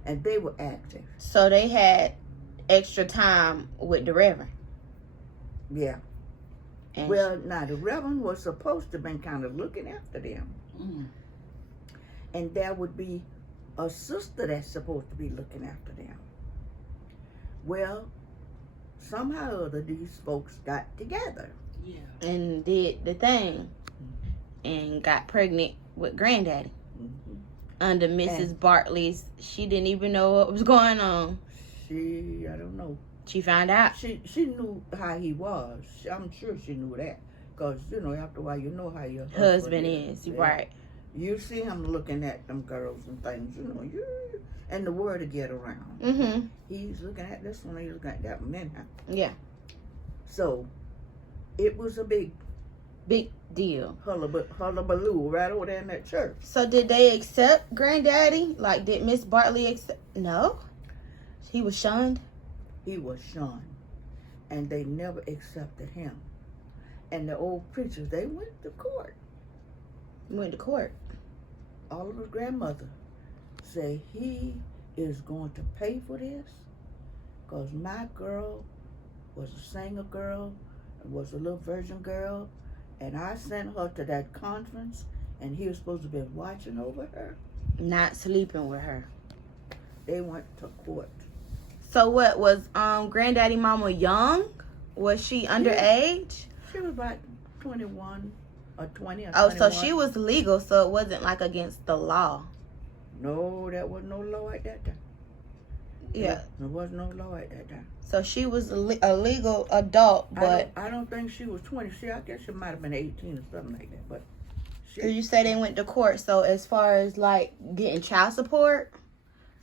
and they were active. So they had extra time with the Reverend. Yeah. And well, now the Reverend was supposed to have been kind of looking after them. Mm. And there would be a sister that's supposed to be looking after them. Well, somehow or other, these folks got together. Yeah. And did the thing. And got pregnant with Granddaddy. Mm-hmm. Under Mrs. Bartley's. She didn't even know what was going on. I don't know. She found out. She knew how he was. I'm sure she knew that. Because, after a while, you know how your husband is. Yeah. Right. You see him looking at them girls and things, and the word to get around. Mm-hmm. He's looking at this one, he's looking at that one, anyhow. Yeah. So, it was a big deal. Hullabaloo right over there in that church. So did they accept Granddaddy? Like, did Miss Bartley accept? No. He was shunned? He was shunned. And they never accepted him. And the old preachers, they went to court. Went to court. All of his grandmother say he is going to pay for this because my girl was a singer girl, was a little virgin girl, and I sent her to that conference, and he was supposed to be watching over her. Not sleeping with her. They went to court. So what, was Granddaddy Mama young? Was she underage? She was about 21 or 20 or 21. Oh, so she was legal, so it wasn't like against the law. No, there was no law at that time. Yeah. There was no law at that time. So she was a legal adult, but... I don't think she was 20. See, I guess she might have been 18 or something like that. But you say they went to court, so as far as, like, getting child support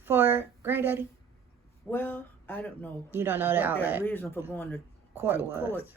for Granddaddy? Well, I don't know. You don't know that what outlet. That reason for going to court was.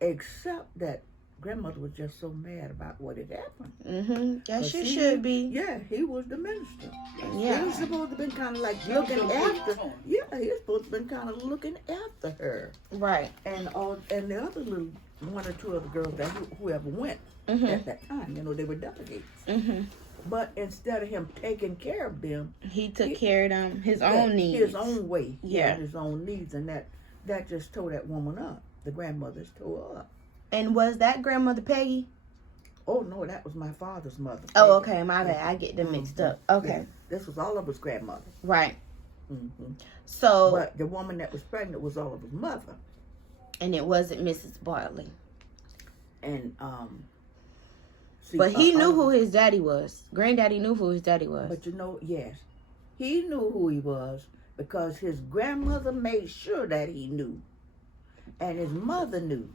Except that grandmother was just so mad about what had happened. Mm-hmm. Yeah, she should be. Yeah, he was the minister. Yeah. He was supposed to have been kind of like looking after. Yeah, he was supposed to have been kind of looking after her. Right. And the other little one or two other girls that whoever went at that time, they were delegates. Mm-hmm. But instead of him taking care of them, he took care of them his own needs, his own way. Yeah, his own needs, and that just tore that woman up. The grandmother's tore her up. And was that grandmother Peggy? Oh no, that was my father's mother. Peggy. Oh, okay, my bad. I get them mixed up. Okay, yeah. This was all of his grandmother. Right. Mm-hmm. So, but the woman that was pregnant was all of his mother, and it wasn't Mrs. Bartley. And see, but he knew who his daddy was. Granddaddy knew who his daddy was. But yes, he knew who he was because his grandmother made sure that he knew, and his mother knew.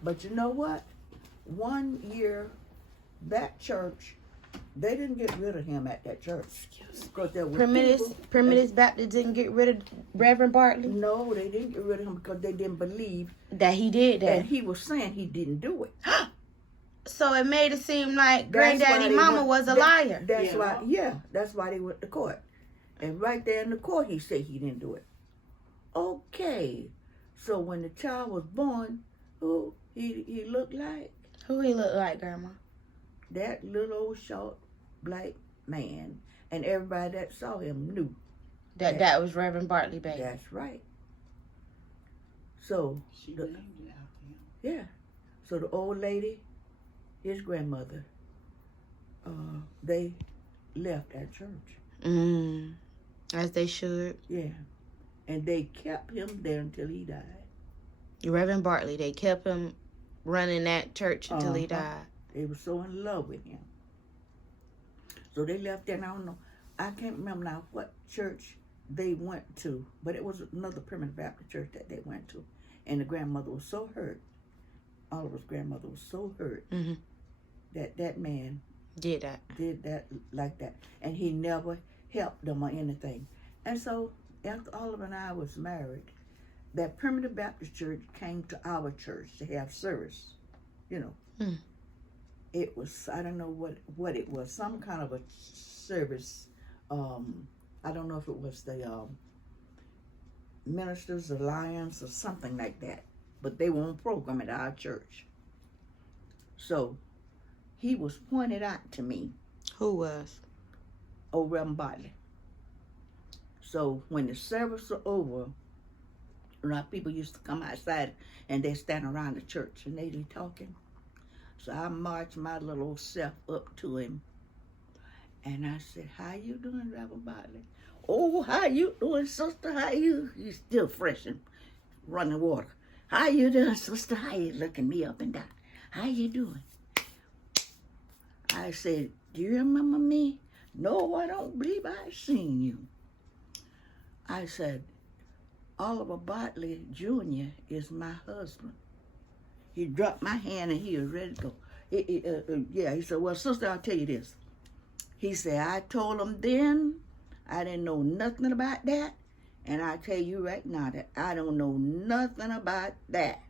But you know what? One year, that church, they didn't get rid of him at that church. Because there were Primitive Baptist didn't get rid of Reverend Bartley? No, they didn't get rid of him because they didn't believe that he did that. And he was saying he didn't do it. So it made it seem like Granddaddy Mama was a liar. That's why they went to court. And right there in the court, he said he didn't do it. Okay. So when the child was born, who he looked like? Who he looked like, Grandma? That little old short black man. And everybody that saw him knew. That was Reverend Bartley, baby. That's right. So, she named it after him. Yeah. So the old lady, his grandmother, they left that church. As they should. Yeah. And they kept him there until he died. Reverend Bartley, they kept him running that church until he died. They were so in love with him. So they left there, and I don't know, I can't remember now what church they went to, but it was another Primitive Baptist church that they went to. And the grandmother was so hurt. Oliver's grandmother was so hurt that man did that like that. And he never helped them or anything. And so after Oliver and I was married, that Primitive Baptist church came to our church to have service. It was, I don't know what it was, some kind of a service. I don't know if it was the Ministers Alliance or something like that. But they were on program at our church. So he was pointed out to me. Who was? Old Reverend Bartley. So when the service was over, a lot of people used to come outside and they stand around the church and they be talking. So I marched my little old self up to him. And I said, "How you doing, Reverend Bartley?" "Oh, how you doing, sister? How you? You still fresh and running water. How you doing, sister? How you looking me up and down? How you doing?" I said, "Do you remember me?" "No, I don't believe I've seen you." I said, "Oliver Bartley Jr. is my husband. he dropped my hand and he was ready to go. He said, well, sister, I'll tell you this. He said, I told him then I didn't know nothing about that. And I tell you right now that I don't know nothing about that.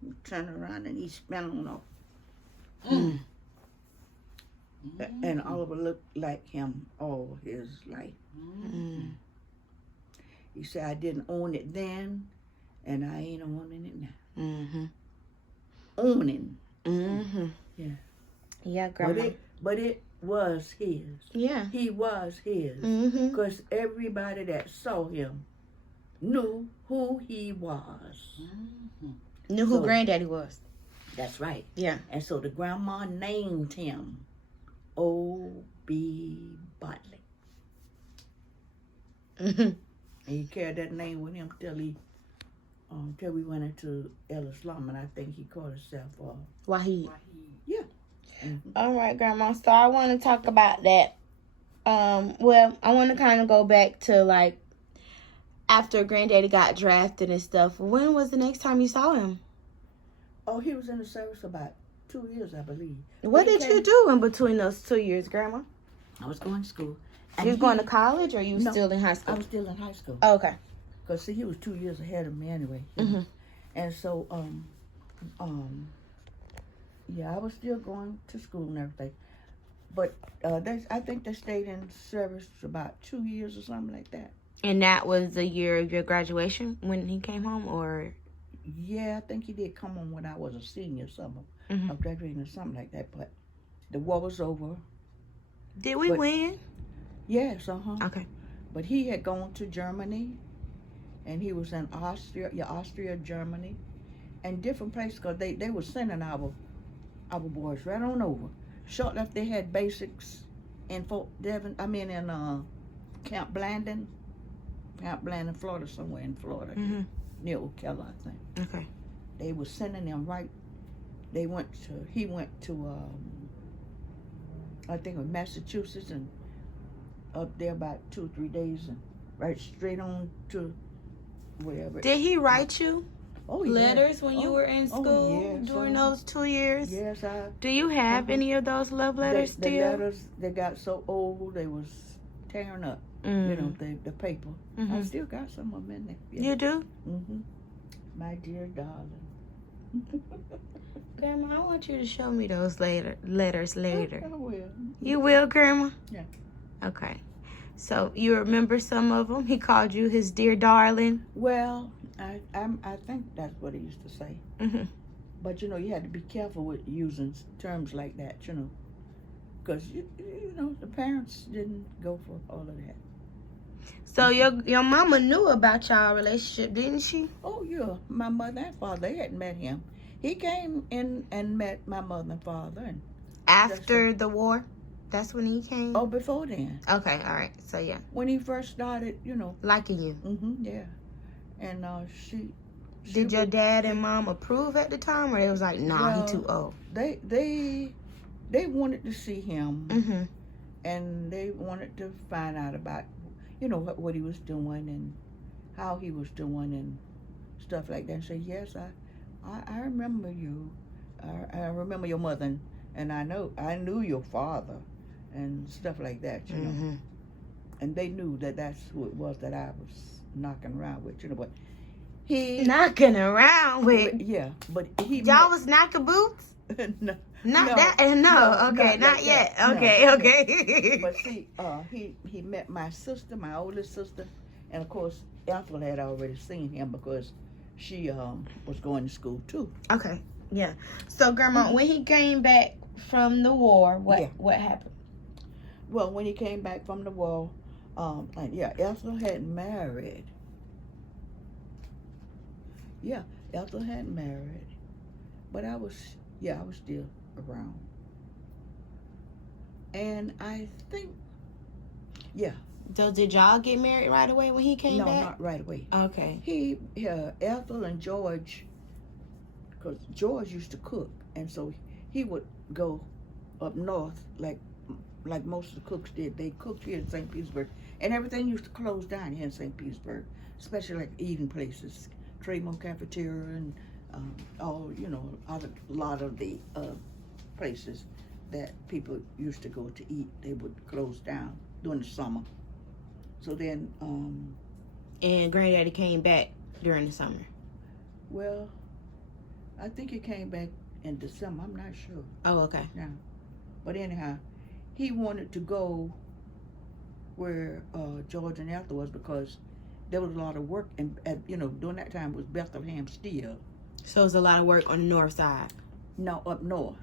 He turned around and he spun on off. And Oliver looked like him all his life. He said, I didn't own it then, and I ain't owning it now. Owning. Yeah. Yeah, Grandma. But it was his. Yeah. He was his. Because everybody that saw him knew who he was. Knew who Granddaddy was. That's right. Yeah. And so the grandma named him O.B. Botley. And he carried that name with him till we went into El Islam, and I think he called himself Wahid. Yeah. All right, Grandma. So I want to talk about that. Well, I want to kind of go back to like after Granddaddy got drafted and stuff. When was the next time you saw him? Oh, he was in the service about 2 years, I believe. What did you do in between those 2 years, Grandma? I was going to school. You was going to college, or you was still in high school? I was still in high school. Oh, okay. Because, see, he was 2 years ahead of me anyway. And so, yeah, I was still going to school and everything. But I think they stayed in service about 2 years or something like that. And that was the year of your graduation when he came home, or? Yeah, I think he did come home when I was a senior or something. I was graduating or something like that. But the war was over. Did we win? Yes, Okay. But he had gone to Germany, and he was in Austria, Germany, and different places, because they were sending our boys right on over. Shortly after they had basics in Camp Blandon, Florida, somewhere in Florida, near Ocala, I think. Okay. They were sending them right. He went to I think it was Massachusetts, and up there about 2 or 3 days, and right straight on to wherever. Did he write you letters when you were in Oh, school yes, during those 2 years? Yes, Do you have any of those love letters still? The letters, they got so old, they was tearing up, you know, the paper. I still got some of them in there. Yeah. You do? My dear darling. Grandma, I want you to show me those letters later. I will. You will, Grandma? Yeah. Okay. So you remember some of them? He called you his dear darling? Well, I think that's what he used to say. But, you know, you had to be careful with using terms like that, you know. Because, you know, the parents didn't go for all of that. So your mama knew about y'all relationship, didn't she? Oh, yeah. My mother and father, they hadn't met him. He came in and met my mother and father. And after the war? That's when he came? Oh, before then. Okay, all right. So, yeah. When he first started, you know. Liking you. Yeah. And she did your dad and mom approve at the time, or it was like, nah, he too old? They wanted to see him, and they wanted to find out about, you know, what he was doing and how he was doing and stuff like that. And say, yes, I remember you. I remember your mother, and I knew your father, and stuff like that, you know. And they knew that that's who it was that I was knocking around with, you know. But knocking around with? Yeah, but y'all was knocking boots? No. Not yet. Okay. But see, he met my sister, my oldest sister, and of course Ethel had already seen him because she was going to school too. Okay, yeah. So, Grandma, when he came back from the war, what happened? Well, when he came back from the war, Ethel had married. Yeah, Ethel had married, but I was still around. And I think, So did y'all get married right away when he came back? No, not right away. Okay. Ethel and George, because George used to cook, and so he would go up north like most of the cooks did. They cooked here in St. Petersburg, and everything used to close down here in St. Petersburg, especially like eating places, Tremont Cafeteria and all a lot of the places that people used to go to eat, they would close down during the summer. So then, And Granddaddy came back during the summer. well, I think he came back in December. I'm not sure. Oh, okay. Yeah. But anyhow, he wanted to go where George and Ethel was because there was a lot of work, and during that time was Bethlehem Steel. So it's a lot of work on the north side. No, up north.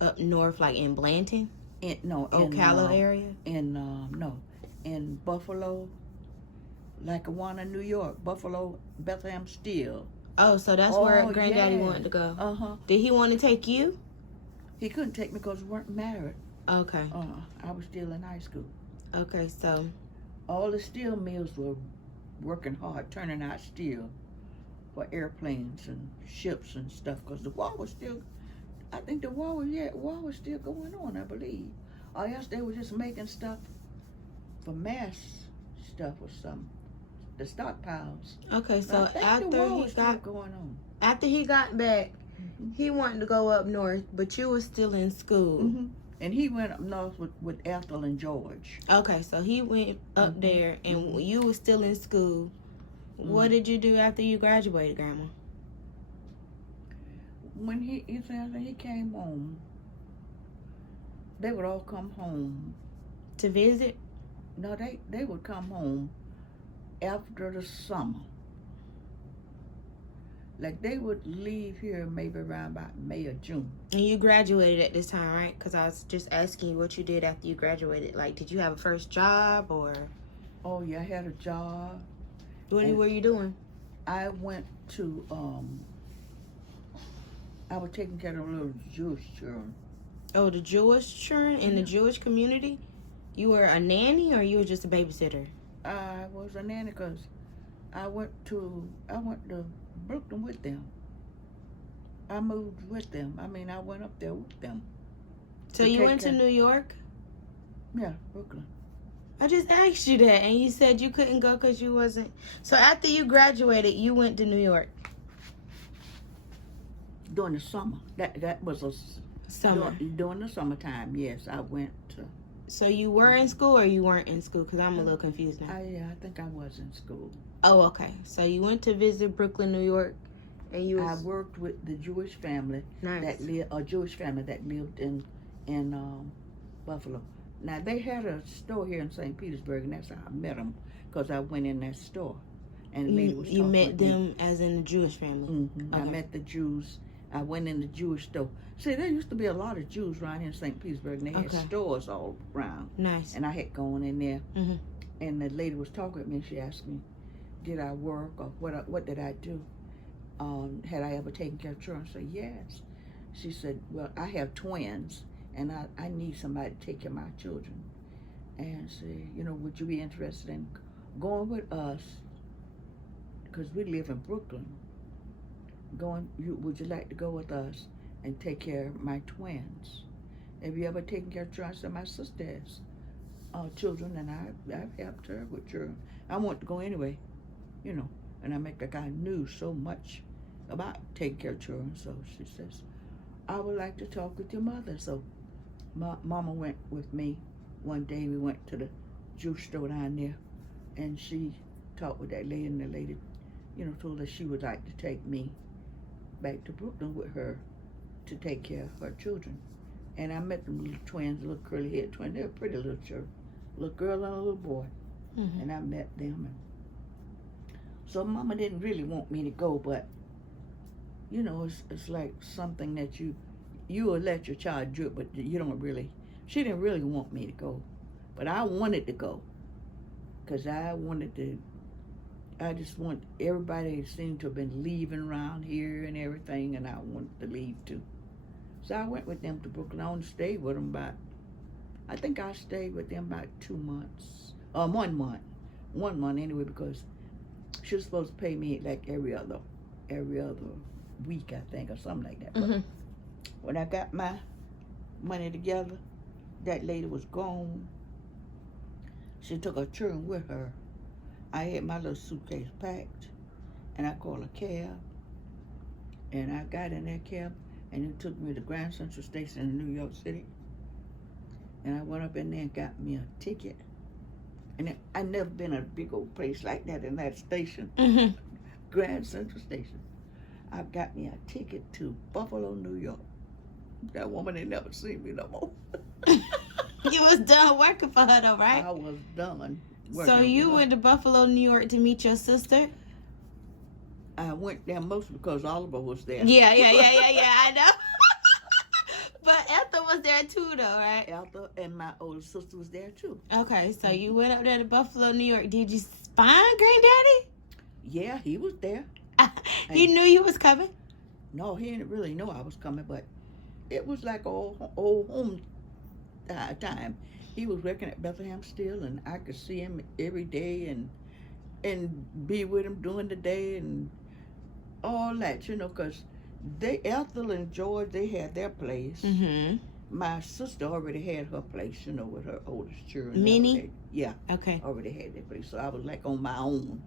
Up north, like in Blanton? Ocala area? In Buffalo, Lackawanna, New York. Buffalo, Bethlehem Steel. Oh, so that's where Granddaddy wanted to go. Uh-huh. Did he want to take you? He couldn't take me because we weren't married. Okay. I was still in high school. Okay, so all the steel mills were working hard, turning out steel for airplanes and ships and stuff, because the war was still, I think war was still going on, I believe. Or else they were just making stuff for mass stuff or something. The stockpiles. Okay, so after he got back, he wanted to go up north, but you were still in school. Mm-hmm. And he went up north with Ethel and George. Okay, so he went up there, and you were still in school. What did you do after you graduated, Grandma? When he came home, they would all come home. To visit? No, they would come home after the summer. Like, they would leave here maybe around about May or June. And you graduated at this time, right? Because I was just asking you what you did after you graduated. Like, did you have a first job or? Oh, yeah, I had a job. What were you doing? I went to, I was taking care of little Jewish children. Oh, the Jewish children in the Jewish community? You were a nanny or you were just a babysitter? I was a nanny because I went to Brooklyn with them. I moved with them. I mean, I went up there with them. So you went to New York? Yeah, Brooklyn. I just asked you that, and you said you couldn't go because you wasn't. So after you graduated, you went to New York? During the summer. That was a summer. During the summertime, yes, I went to. So you were in school or you weren't in school? Because I'm a little confused now. I think I was in school. Oh, okay. So you went to visit Brooklyn, New York, and I worked with the Jewish family. Nice. A Jewish family that lived in Buffalo. Now, they had a store here in St. Petersburg, and that's how I met them, because I went in that store. And the lady was talking You met them me. as in the Jewish family? Mm-hmm. Okay. I met the Jews. I went in the Jewish store. See, there used to be a lot of Jews around here in St. Petersburg, and they had stores all around. Nice. And I had gone in there, mm-hmm. and the lady was talking with me, and she asked me, did I work, or what did I do? Had I ever taken care of children? I said, yes. She said, well, I have twins, and I need somebody to take care of my children. And said, would you be interested in going with us? Because we live in Brooklyn. Would you like to go with us and take care of my twins? Have you ever taken care of children? I said, my sister has children, and I've helped her with children. I want to go anyway, and I make like I knew so much about taking care of children. So she says, I would like to talk with your mother. So my mama went with me. One day we went to the juice store down there, and she talked with that lady, and the lady, told her she would like to take me back to Brooklyn with her to take care of her children. And I met them little twins, little curly haired twins. They were pretty little children, little girl and a little boy. Mm-hmm. And I met them. And so Mama didn't really want me to go, but it's like something that you will let your child do it, but you don't really. She didn't really want me to go, but I wanted to go, because I just want everybody seemed to have been leaving around here and everything, and I wanted to leave too. So I went with them to Brooklyn. I only stayed with them I think I stayed with them about 2 months, 1 month. 1 month anyway, because she was supposed to pay me like every other week, I think, or something like that. Mm-hmm. But when I got my money together, that lady was gone. She took her children with her. I had my little suitcase packed, and I called a cab, And I got in that cab, and it took me to Grand Central Station in New York City. And I went up in there and got me a ticket. And I never been at a big old place like that in that station, Mm-hmm. Grand Central Station. I got me a ticket to Buffalo, New York. That woman ain't never seen me no more. You was done working for her though, right? I was done. So you went to Buffalo, New York to meet your sister? I went there mostly because Oliver was there. Yeah, I know. But Ethel was there too though, right? Ethel and my older sister was there too. Okay, so you went up there to Buffalo, New York. Did you find Granddaddy? Yeah, he was there. He knew you was coming? No, he didn't really know I was coming, but it was like old home time. He was working at Bethlehem Steel, and I could see him every day and be with him during the day and all that, you know, because Ethel and George, they had their place. Mm-hmm. My sister already had her place, you know, with her oldest children. Minnie? Yeah. Okay. Already had their place, so I was like on my own.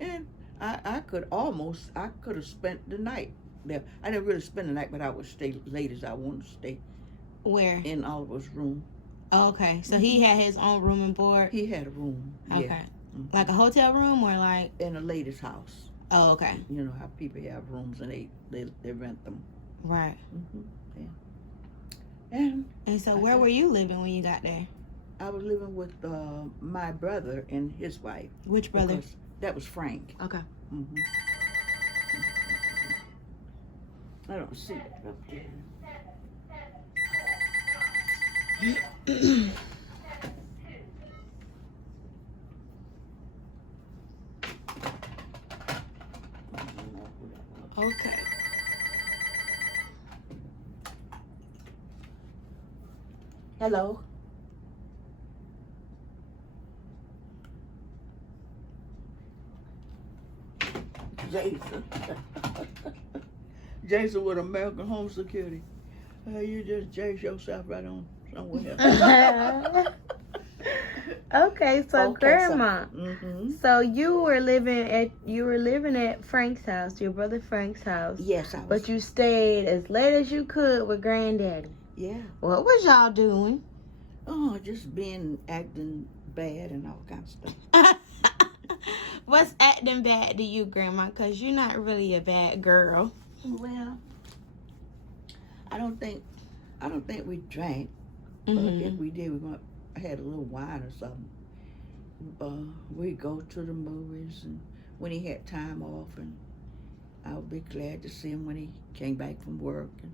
And I could have spent the night there. I didn't really spend the night, but I would stay late as I wanted to stay. Where? In Oliver's room. Oh, okay. So he had his own room and board? He had a room. Okay. Yeah. Mm-hmm. Like a hotel room or like? In a lady's house. Oh, okay. You know how people have rooms and they rent them. Right. Mm-hmm. Yeah. And so where were you living when you got there? I was living with my brother and his wife. Which brother? That was Frank. Okay. Mm-hmm. I don't see it up there. Okay. Hello. Jason. Jason with American Home Security. You just jace yourself right on somewhere else. Okay, so Grandma. Mm-hmm. So you were living at Frank's house, your brother Frank's house. Yes, I was. But you stayed as late as you could with Granddaddy. Yeah. What was y'all doing? Oh, just acting bad and all kinds of stuff. What's acting bad to you, Grandma? Because you're not really a bad girl. Well, I don't think we drank. Mm-hmm. If we did, I had a little wine or something. We'd go to the movies, and when he had time off, and I would be glad to see him when he came back from work and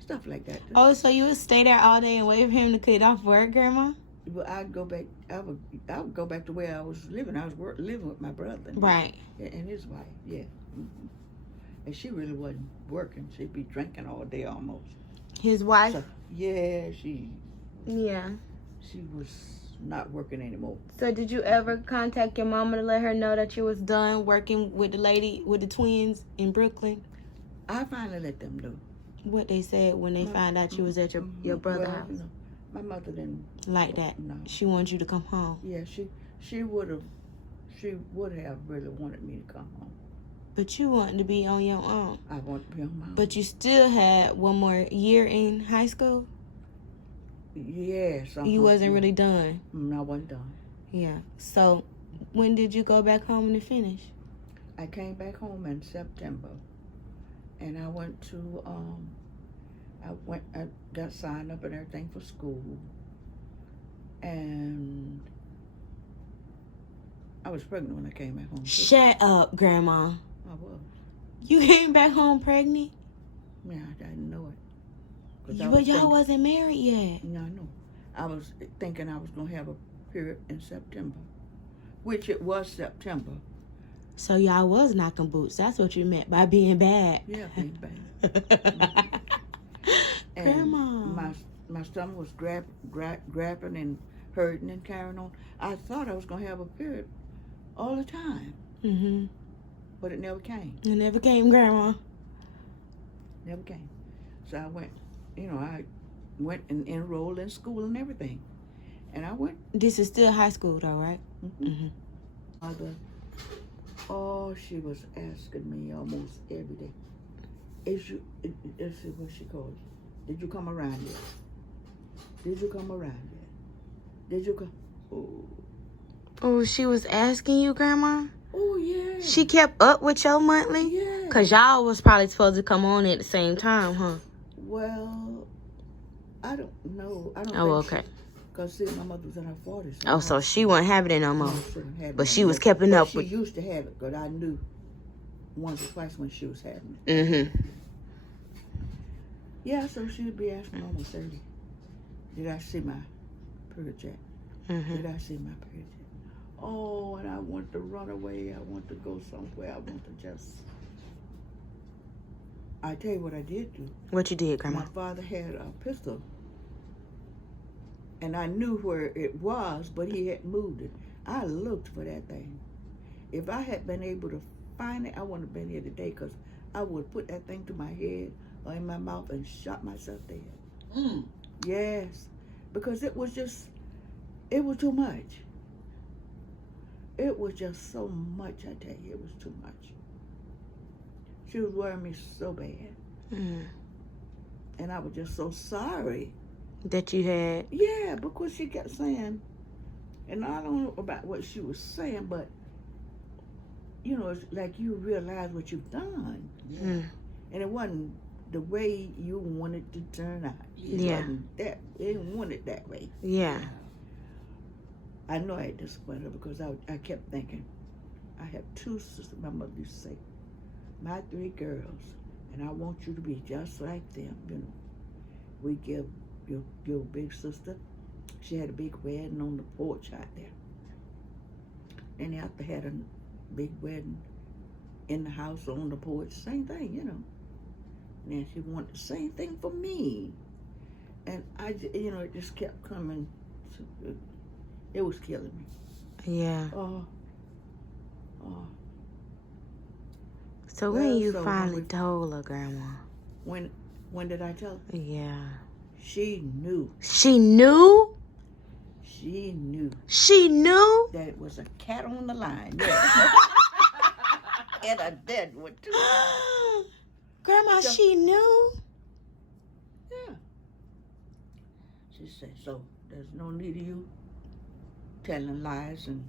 stuff like that. Oh, so you would stay there all day and wait for him to get off work, Grandma? Well, I'd go back. I would go back to where I was living. I was living with my brother, Right, and his wife. Yeah, mm-hmm. And she really wasn't working. She'd be drinking all day almost. his wife. So, yeah, she was not working anymore. So did you ever contact your mama to let her know that you was done working with the lady with the twins in Brooklyn? I finally let them know. What they said when they found out you was at your brother's house? No, my mother didn't Like that? No. She wanted you to come home. Yeah, she would have really wanted me to come home. But you wanted to be on your own. I wanted to be on my own. But you still had one more year in high school? Yes. You wasn't really done? I wasn't done. Yeah. So when did you go back home to finish? I came back home in September. And I went to, I got signed up and everything for school. And I was pregnant when I came back home. Shut up, Grandma. I was. You came back home pregnant? Yeah, I didn't know it. But y'all wasn't married yet. No, I know. I was thinking I was going to have a period in September, which it was September. So y'all was knocking boots. That's what you meant by being bad. Yeah, being bad. And Grandma. My stomach was grabbing and hurting and carrying on. I thought I was going to have a period all the time. Mm-hmm. But it never came. It never came, Grandma. Never came. So I went, I went and enrolled in school and everything. And I went. This is still high school though, right? Mm-hmm. Mm-hmm. Mother, she was asking me almost every day. let's see what she called you. Did you come around yet? Did you come around yet? Did you come? Oh. Oh, she was asking you, Grandma? Oh, yeah. She kept up with your monthly? Yeah. Because y'all was probably supposed to come on at the same time, huh? Well, I don't know. I don't Oh, think okay. Because, see, my mother was in her 40s. Oh, so she wasn't having it no more. No, she didn't have it But no she was more. keeping But up she with... used to have it, because I knew once or twice when she was having it. Mm-hmm. Yeah, so she would be asking almost 30. Did I see my period yet? Mm-hmm. Did I see my period yet? Oh, and I want to run away. I want to go somewhere. I want to just... I tell you what I did do. What you did, Grandma? My father had a pistol. And I knew where it was, but he had moved it. I looked for that thing. If I had been able to find it, I wouldn't have been here today, because I would put that thing to my head or in my mouth and shot myself dead. Mm. Yes, because it was too much. It was just so much, I tell you, it was too much. She was worrying me so bad. Mm. And I was just so sorry. That you had... Yeah, because she kept saying, and I don't know about what she was saying, but, you know, it's like you realize what you've done. Yeah. Mm. And it wasn't the way you wanted to turn out. Yeah. It didn't want it that way. Yeah. I know I had disappointed her, because I kept thinking, I have 2 sisters, my mother used to say, my 3 girls, and I want you to be just like them, you know. We give your big sister, she had a big wedding on the porch out there. And after had a big wedding in the house on the porch, same thing, you know. And then she wanted the same thing for me. And it just kept coming. It was killing me. Yeah. Oh. So Well, when you so finally told her, Grandma? When did I tell her? Yeah. She knew. She knew? She knew. She knew? That it was a cat on the line. Yeah. And a dead one, too. Grandma, So- she knew? Yeah. She said, so there's no need of you telling lies and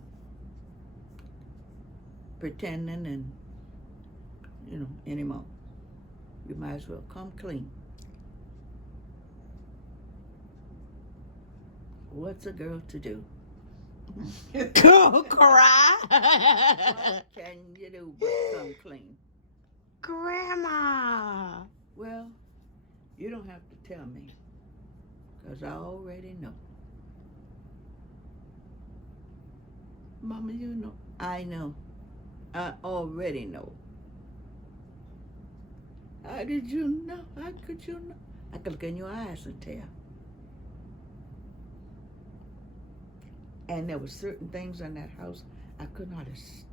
pretending and, anymore. You might as well come clean. What's a girl to do? Go cry. What can you do but come clean? Grandma. Well, you don't have to tell me, because I already know. Mama, you know. I know. I already know. How did you know? How could you know? I could look in your eyes and tell. And there were certain things in that house I could not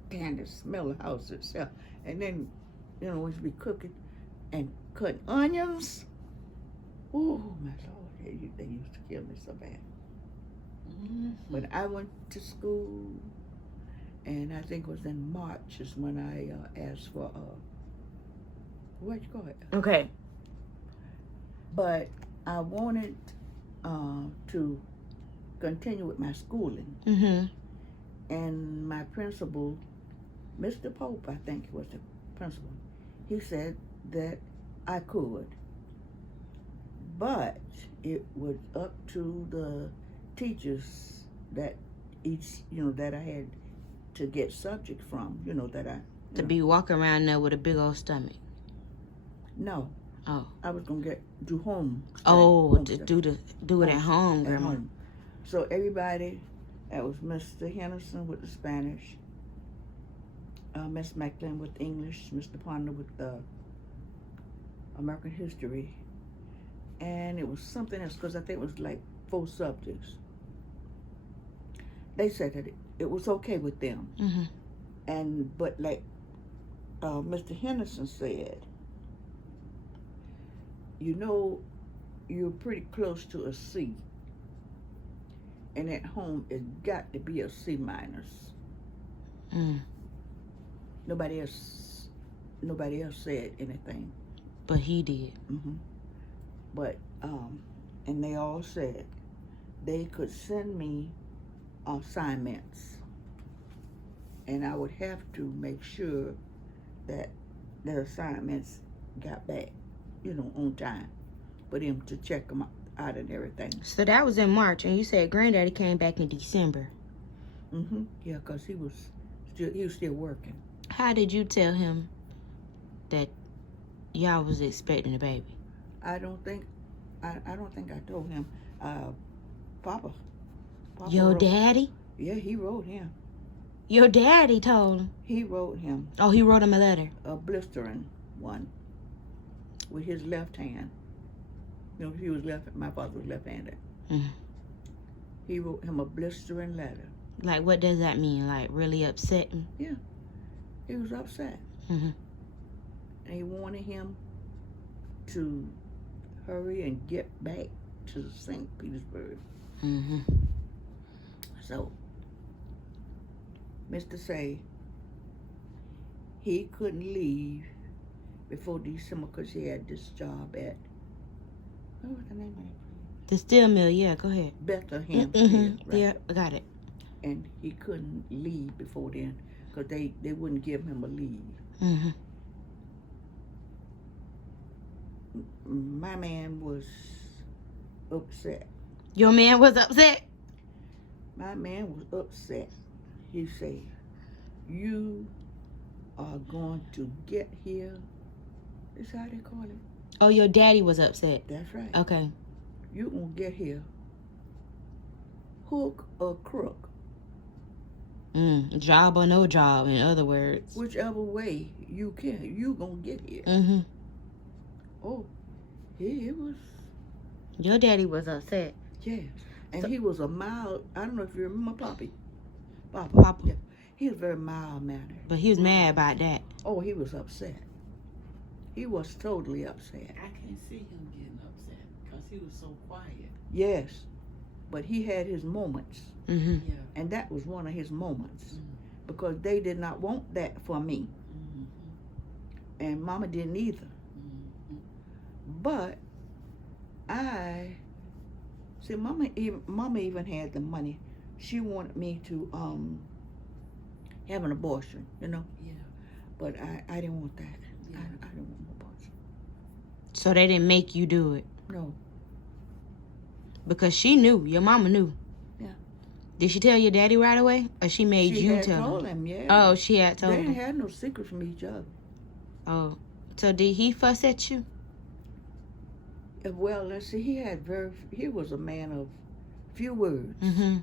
stand to smell the house itself. And then, when you be cooking and cutting onions, oh my Lord, they used to kill me so bad. Mm-hmm. When I went to school, and I think it was in March is when I asked for what you call it? Okay. But I wanted to continue with my schooling. Mm-hmm. And my principal, Mr. Pope, I think was the principal, he said that I could. But it was up to the teachers that that I had to get subject from, To be walking around there with a big old stomach. No. Oh. I was gonna do home. Oh, home to stuff. do it at home, At Grandma. home. So everybody, that was Mr. Henderson with the Spanish, Miss Macklin with English, Mr. Ponder with the American History, and it was something else, because I think it was like 4 subjects. They said that it was okay with them. Mm-hmm. But like Mr. Henderson said, you're pretty close to a C. And at home, it's got to be a C minus. Mm. Nobody else said anything. But he did. Mm-hmm. But, and they all said they could send me assignments, and I would have to make sure that the assignments got back, on time for them to check them out and everything. So that was in March, and you said Granddaddy came back in December. Mm-hmm. Yeah, because he was still working. How did you tell him that y'all was expecting a baby? I don't think I told him. Papa Your wrote, daddy? Yeah, he wrote him. Your daddy told him? He wrote him. Oh, he wrote him a letter? A blistering one with his left hand. He was my father was left-handed. Mm. He wrote him a blistering letter. Like, what does that mean? Like, really upsetting? Yeah, he was upset. Mm-hmm. And he wanted him to hurry and get back to St. Petersburg. Mm-hmm. So, Mr. Say, he couldn't leave before December because he had this job at, what was the name of it? The steel mill, yeah, go ahead. Bethlehem. Mm-hmm. Yeah, I got it. And he couldn't leave before then because they wouldn't give him a leave. Mm-hmm. My man was upset. Your man was upset? My man was upset. He said, you are going to get here. That's how they call it. Oh, your daddy was upset? That's right. Okay. You going to get here hook or crook. Job or no job, in other words. Whichever way you can, you going to get here. Mm-hmm. Oh, it was. Your daddy was upset. Yes. And he was a mild, I don't know if you remember Papa. Papa. Yeah. He was very mild-mannered. But he was mad about that. Oh, he was upset. He was totally upset. I can't see him getting upset because he was so quiet. Yes. But he had his moments. Mm-hmm. Yeah. And that was one of his moments. Mm-hmm. Because they did not want that for me. Mm-hmm. And Mama didn't either. Mm-hmm. But Mama even had the money. She wanted me to have an abortion, Yeah. But I didn't want that. Yeah. I didn't want an abortion. So they didn't make you do it? No. Because she knew. Your mama knew. Yeah. Did she tell your daddy right away? Or she made She you had tell told him? him, yeah. Oh, she had told They him. didn't have no secret from each other. Oh. So did he fuss at you? Well, let's see, he was a man of few words. Mm-hmm.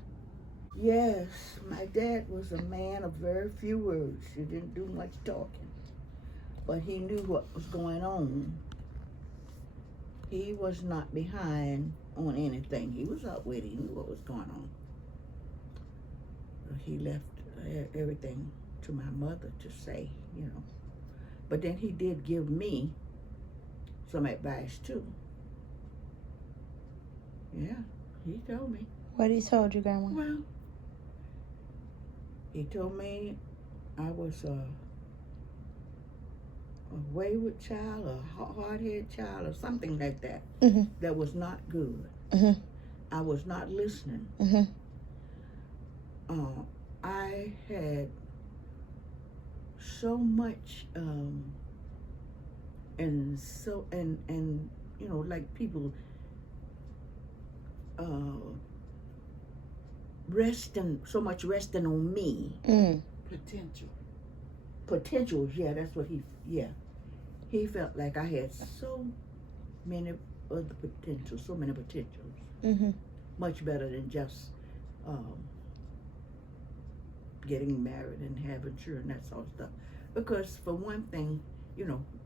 Yes, my dad was a man of very few words. He didn't do much talking. But he knew what was going on. He was not behind on anything. He was up with it. He knew what was going on. He left everything to my mother to say, But then he did give me some advice too. Yeah, he told me. What he told you, Grandma? Well, he told me I was a wayward child, a hard-headed child, or something like that. Mm-hmm. That was not good. Mm-hmm. I was not listening. Mm-hmm. I had so much, like people resting on me. Mm. Potentials, yeah, that's what he felt like I had so many potentials. Mm-hmm. Much better than just getting married and having children, that sort of stuff. Because for one thing,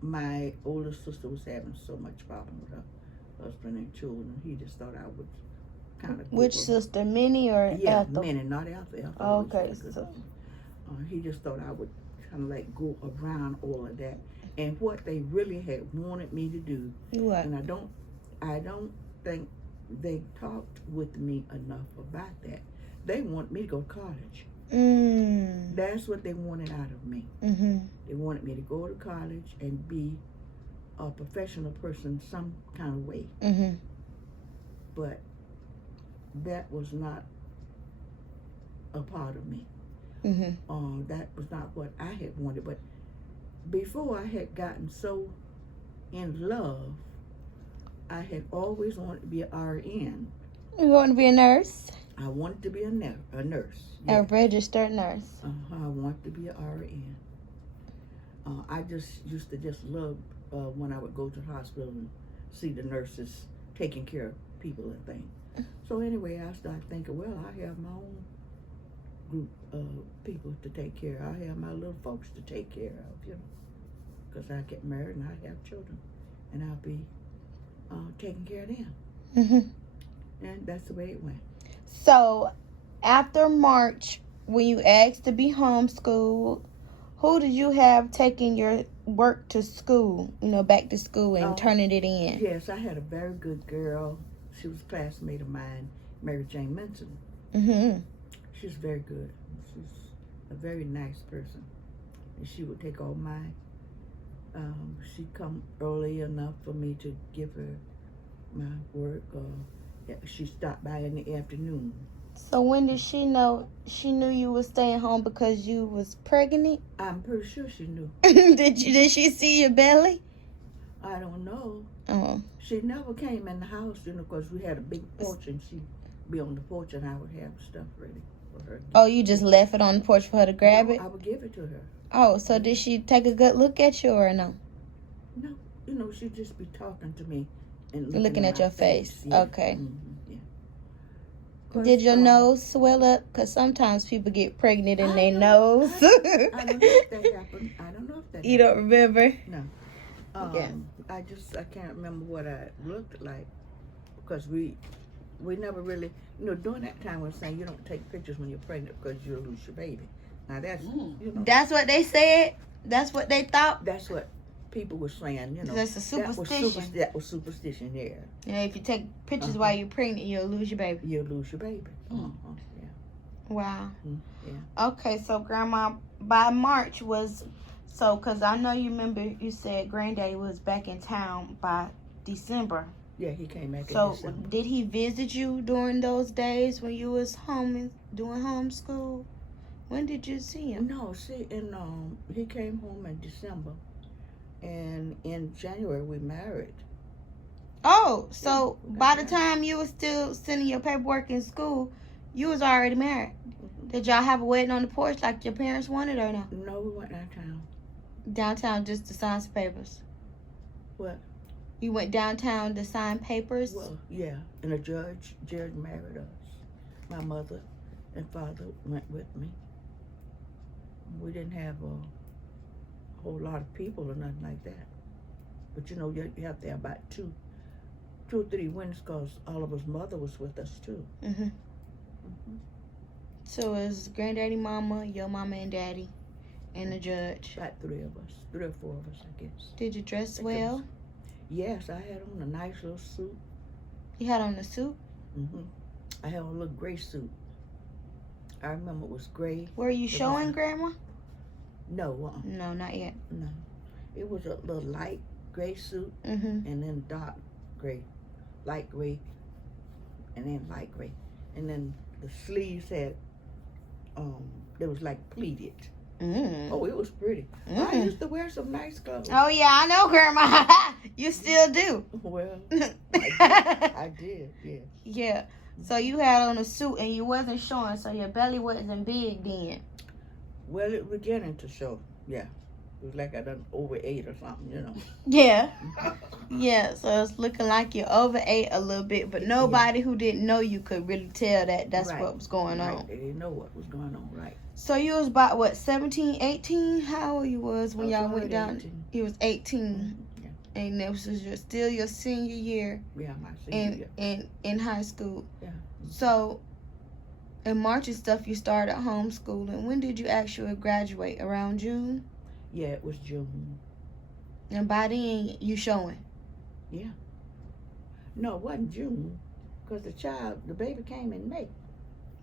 my older sister was having so much problem with her husband and children. He just thought I would kind of. Which sister, Minnie or yeah, Ethel? Minnie, not Ethel. Oh, okay. He just thought I would kind of like go around all of that. And what they really had wanted me to do, What? and I don't think they talked with me enough about that. They want me to go to college. That's what they wanted out of me. Mm-hmm. They wanted me to go to college and be a professional person some kind of way. Mm-hmm. But that was not a part of me. Mm-hmm. That was not what I had wanted. But before I had gotten so in love, I had always wanted to be an RN. You want to be a nurse? I wanted to be a nurse. A Yes. registered nurse. I wanted to be an RN. I just used to just love when I would go to the hospital and see the nurses taking care of people and things. So anyway, I started thinking, well, I have my own group of people to take care of. I have my little folks to take care of, you know, because I get married and I have children, and I'll be taking care of them. Mm-hmm. And that's the way it went. So, after March, when you asked to be homeschooled, who did you have taking your work to school, back to school and turning it in? Yes, I had a very good girl. She was a classmate of mine, Mary Jane Minson. Mm-hmm. She's very good. She's a very nice person. And she would take all my, she'd come early enough for me to give her my work, or she stopped by in the afternoon. So when did she know? She knew you was staying home because you was pregnant? I'm pretty sure she knew. Did she see your belly? I don't know. Oh. She never came in the house, because we had a big porch, and she'd be on the porch, and I would have stuff ready for her. Oh, you just left it on the porch for her to grab it? I would give it to her. Oh, so did she take a good look at you or no? No, she'd just be talking to me and looking at your face. Yeah. Okay. Mm-hmm. Yeah. Did your nose swell up? Because sometimes people get pregnant in their nose. I don't know if that happened. I don't know if that You don't remember? No. Yeah. I can't remember what I looked like, because we never really, during that time we were saying you don't take pictures when you're pregnant because you'll lose your baby. Now that's, That's what they said? That's what they thought? That's what people were saying, That's a superstition. That was superstition, yeah. Yeah, if you take pictures while you're pregnant, you'll lose your baby. You'll lose your baby. Yeah. Wow. Yeah. Okay, so Grandma, by March was, because I know you remember you said Granddaddy was back in town by December. Yeah, he came back in So December. did he visit you during those days when you was home and doing homeschool? When did you see him? No, see, he came home in December, and in January we married. Oh, so by the time you was still sending your paperwork in school, you was already married. Did y'all have a wedding on the porch like your parents wanted or no? No, we went downtown. Downtown just to sign some papers? What? You went downtown to sign papers? Well, yeah, and the judge married us. My mother and father went with me. We didn't have a whole lot of people or nothing like that. But you have to have about two or three witnesses, because all of us mother was with us too. Mm-hmm. So it was Granddaddy, Mama, your mama and Daddy, and the judge. About three or four of us, I guess. Did you dress well? Yes, I had on a nice little suit. You had on a suit? I had on a little gray suit. I remember it was gray. Were you showing Grandma? No. No, not yet. No. It was a little light gray suit, Mm-hmm. and then dark gray, light gray, and then light gray. And then the sleeves had, it was like pleated. Oh, it was pretty. I used to wear some nice clothes. Oh, yeah, I know, Grandma. You still do. Well, I did, yeah. Yeah. So you had on a suit and you wasn't showing, so your belly wasn't big then. Well, it was beginning to show, yeah. It was like I done overate or something, Yeah. Yeah, so it's looking like you overate a little bit, but nobody who didn't know you could really tell that that's what was going on. They didn't know what was going on, right. So you was about, what, 17, 18? How old you was when y'all went down? 18. You was 18. Yeah. And this was still your senior year Yeah, my senior year. in high school. Yeah. So in March and stuff, you started homeschooling. When did you actually graduate? Around June? Yeah, it was June. And by then, you showing? Yeah. No, it wasn't June, because the baby came in May.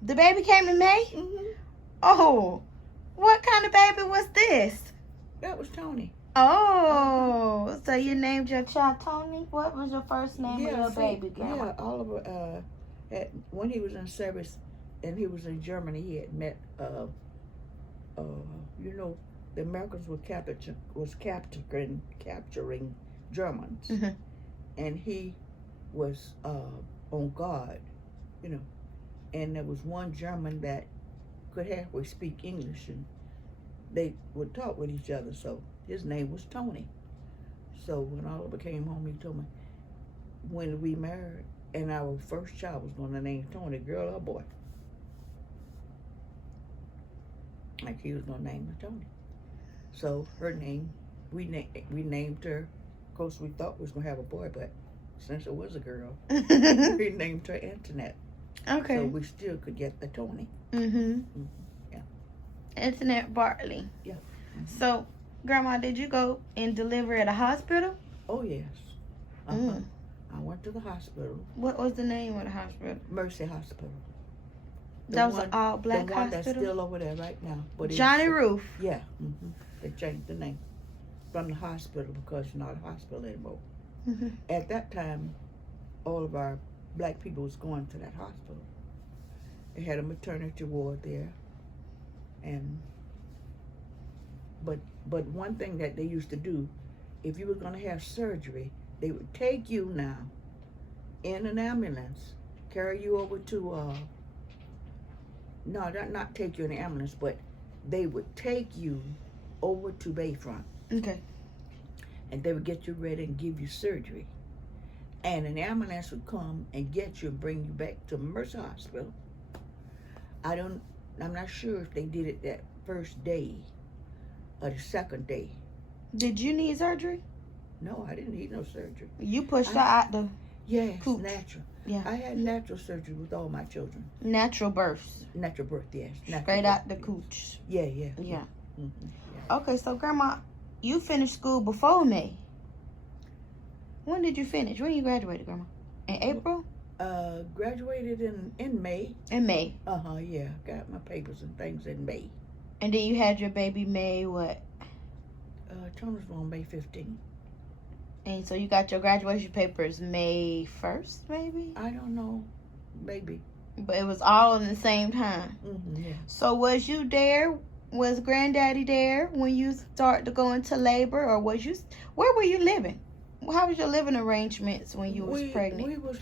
The baby came in May? Mm-hmm. Oh, what kind of baby was this? That was Tony. Oh, so you named your child Tony? What was your first name of your see, baby, Grandma? yeah, Oliver, when he was in service and he was in Germany, he had met, you know, the Americans were capturing Germans, Mhm. and he was on guard, you know, and there was one German that could halfway speak English, and they would talk with each other, so his name was Tony. So when Oliver came home, he told me when we married, and our first child was going to name Tony, girl or boy. Like he was going to name her Tony. So her name, we named her. Of course, we thought we was going to have a boy, but since it was a girl, we named her Antoinette. Okay. So we still could get the Tony. Mm-hmm. Yeah. Antoinette Bartley. Yeah. So, Grandma, did you go and deliver at a hospital? Oh, yes. I went to the hospital. What was the name of the hospital? Mercy Hospital. That was an all-black The one hospital? that's still over there right now. But Johnny Roof. Yeah. They changed the name from the hospital because it's not a hospital anymore. Mm-hmm. At that time, all of our black people was going to that hospital. They had a maternity ward there. And but one thing that they used to do, if you were going to have surgery, they would take you now in an ambulance, carry you over to not take you in an ambulance, but they would take you over to Bayfront. Okay. And they would get you ready and give you surgery. And an ambulance would come and get you and bring you back to Mercy Hospital. I'm not sure if they did it that first day or the second day. Did you need surgery? No, I didn't need no surgery. You pushed her out the Yes, Cooch. natural. Yeah. I had natural surgery with all my children. natural births. Natural birth, yes. Natural Straight birth, out the yes. cooch. Yeah, yeah. Yeah. Mm-hmm, yeah. Okay, so Grandma, you finished school before May. When did you finish? When you graduated, Grandma? In April? Graduated in May. In May. Yeah. Got my papers and things in May. And then you had your baby May what? Tony's born May 15th. And so you got your graduation papers May 1st, maybe? I don't know. Maybe. But it was all in the same time. Yeah. So was you there? Was Granddaddy there when you started to go into labor? Or where were you living? How was your living arrangements when you was pregnant? We was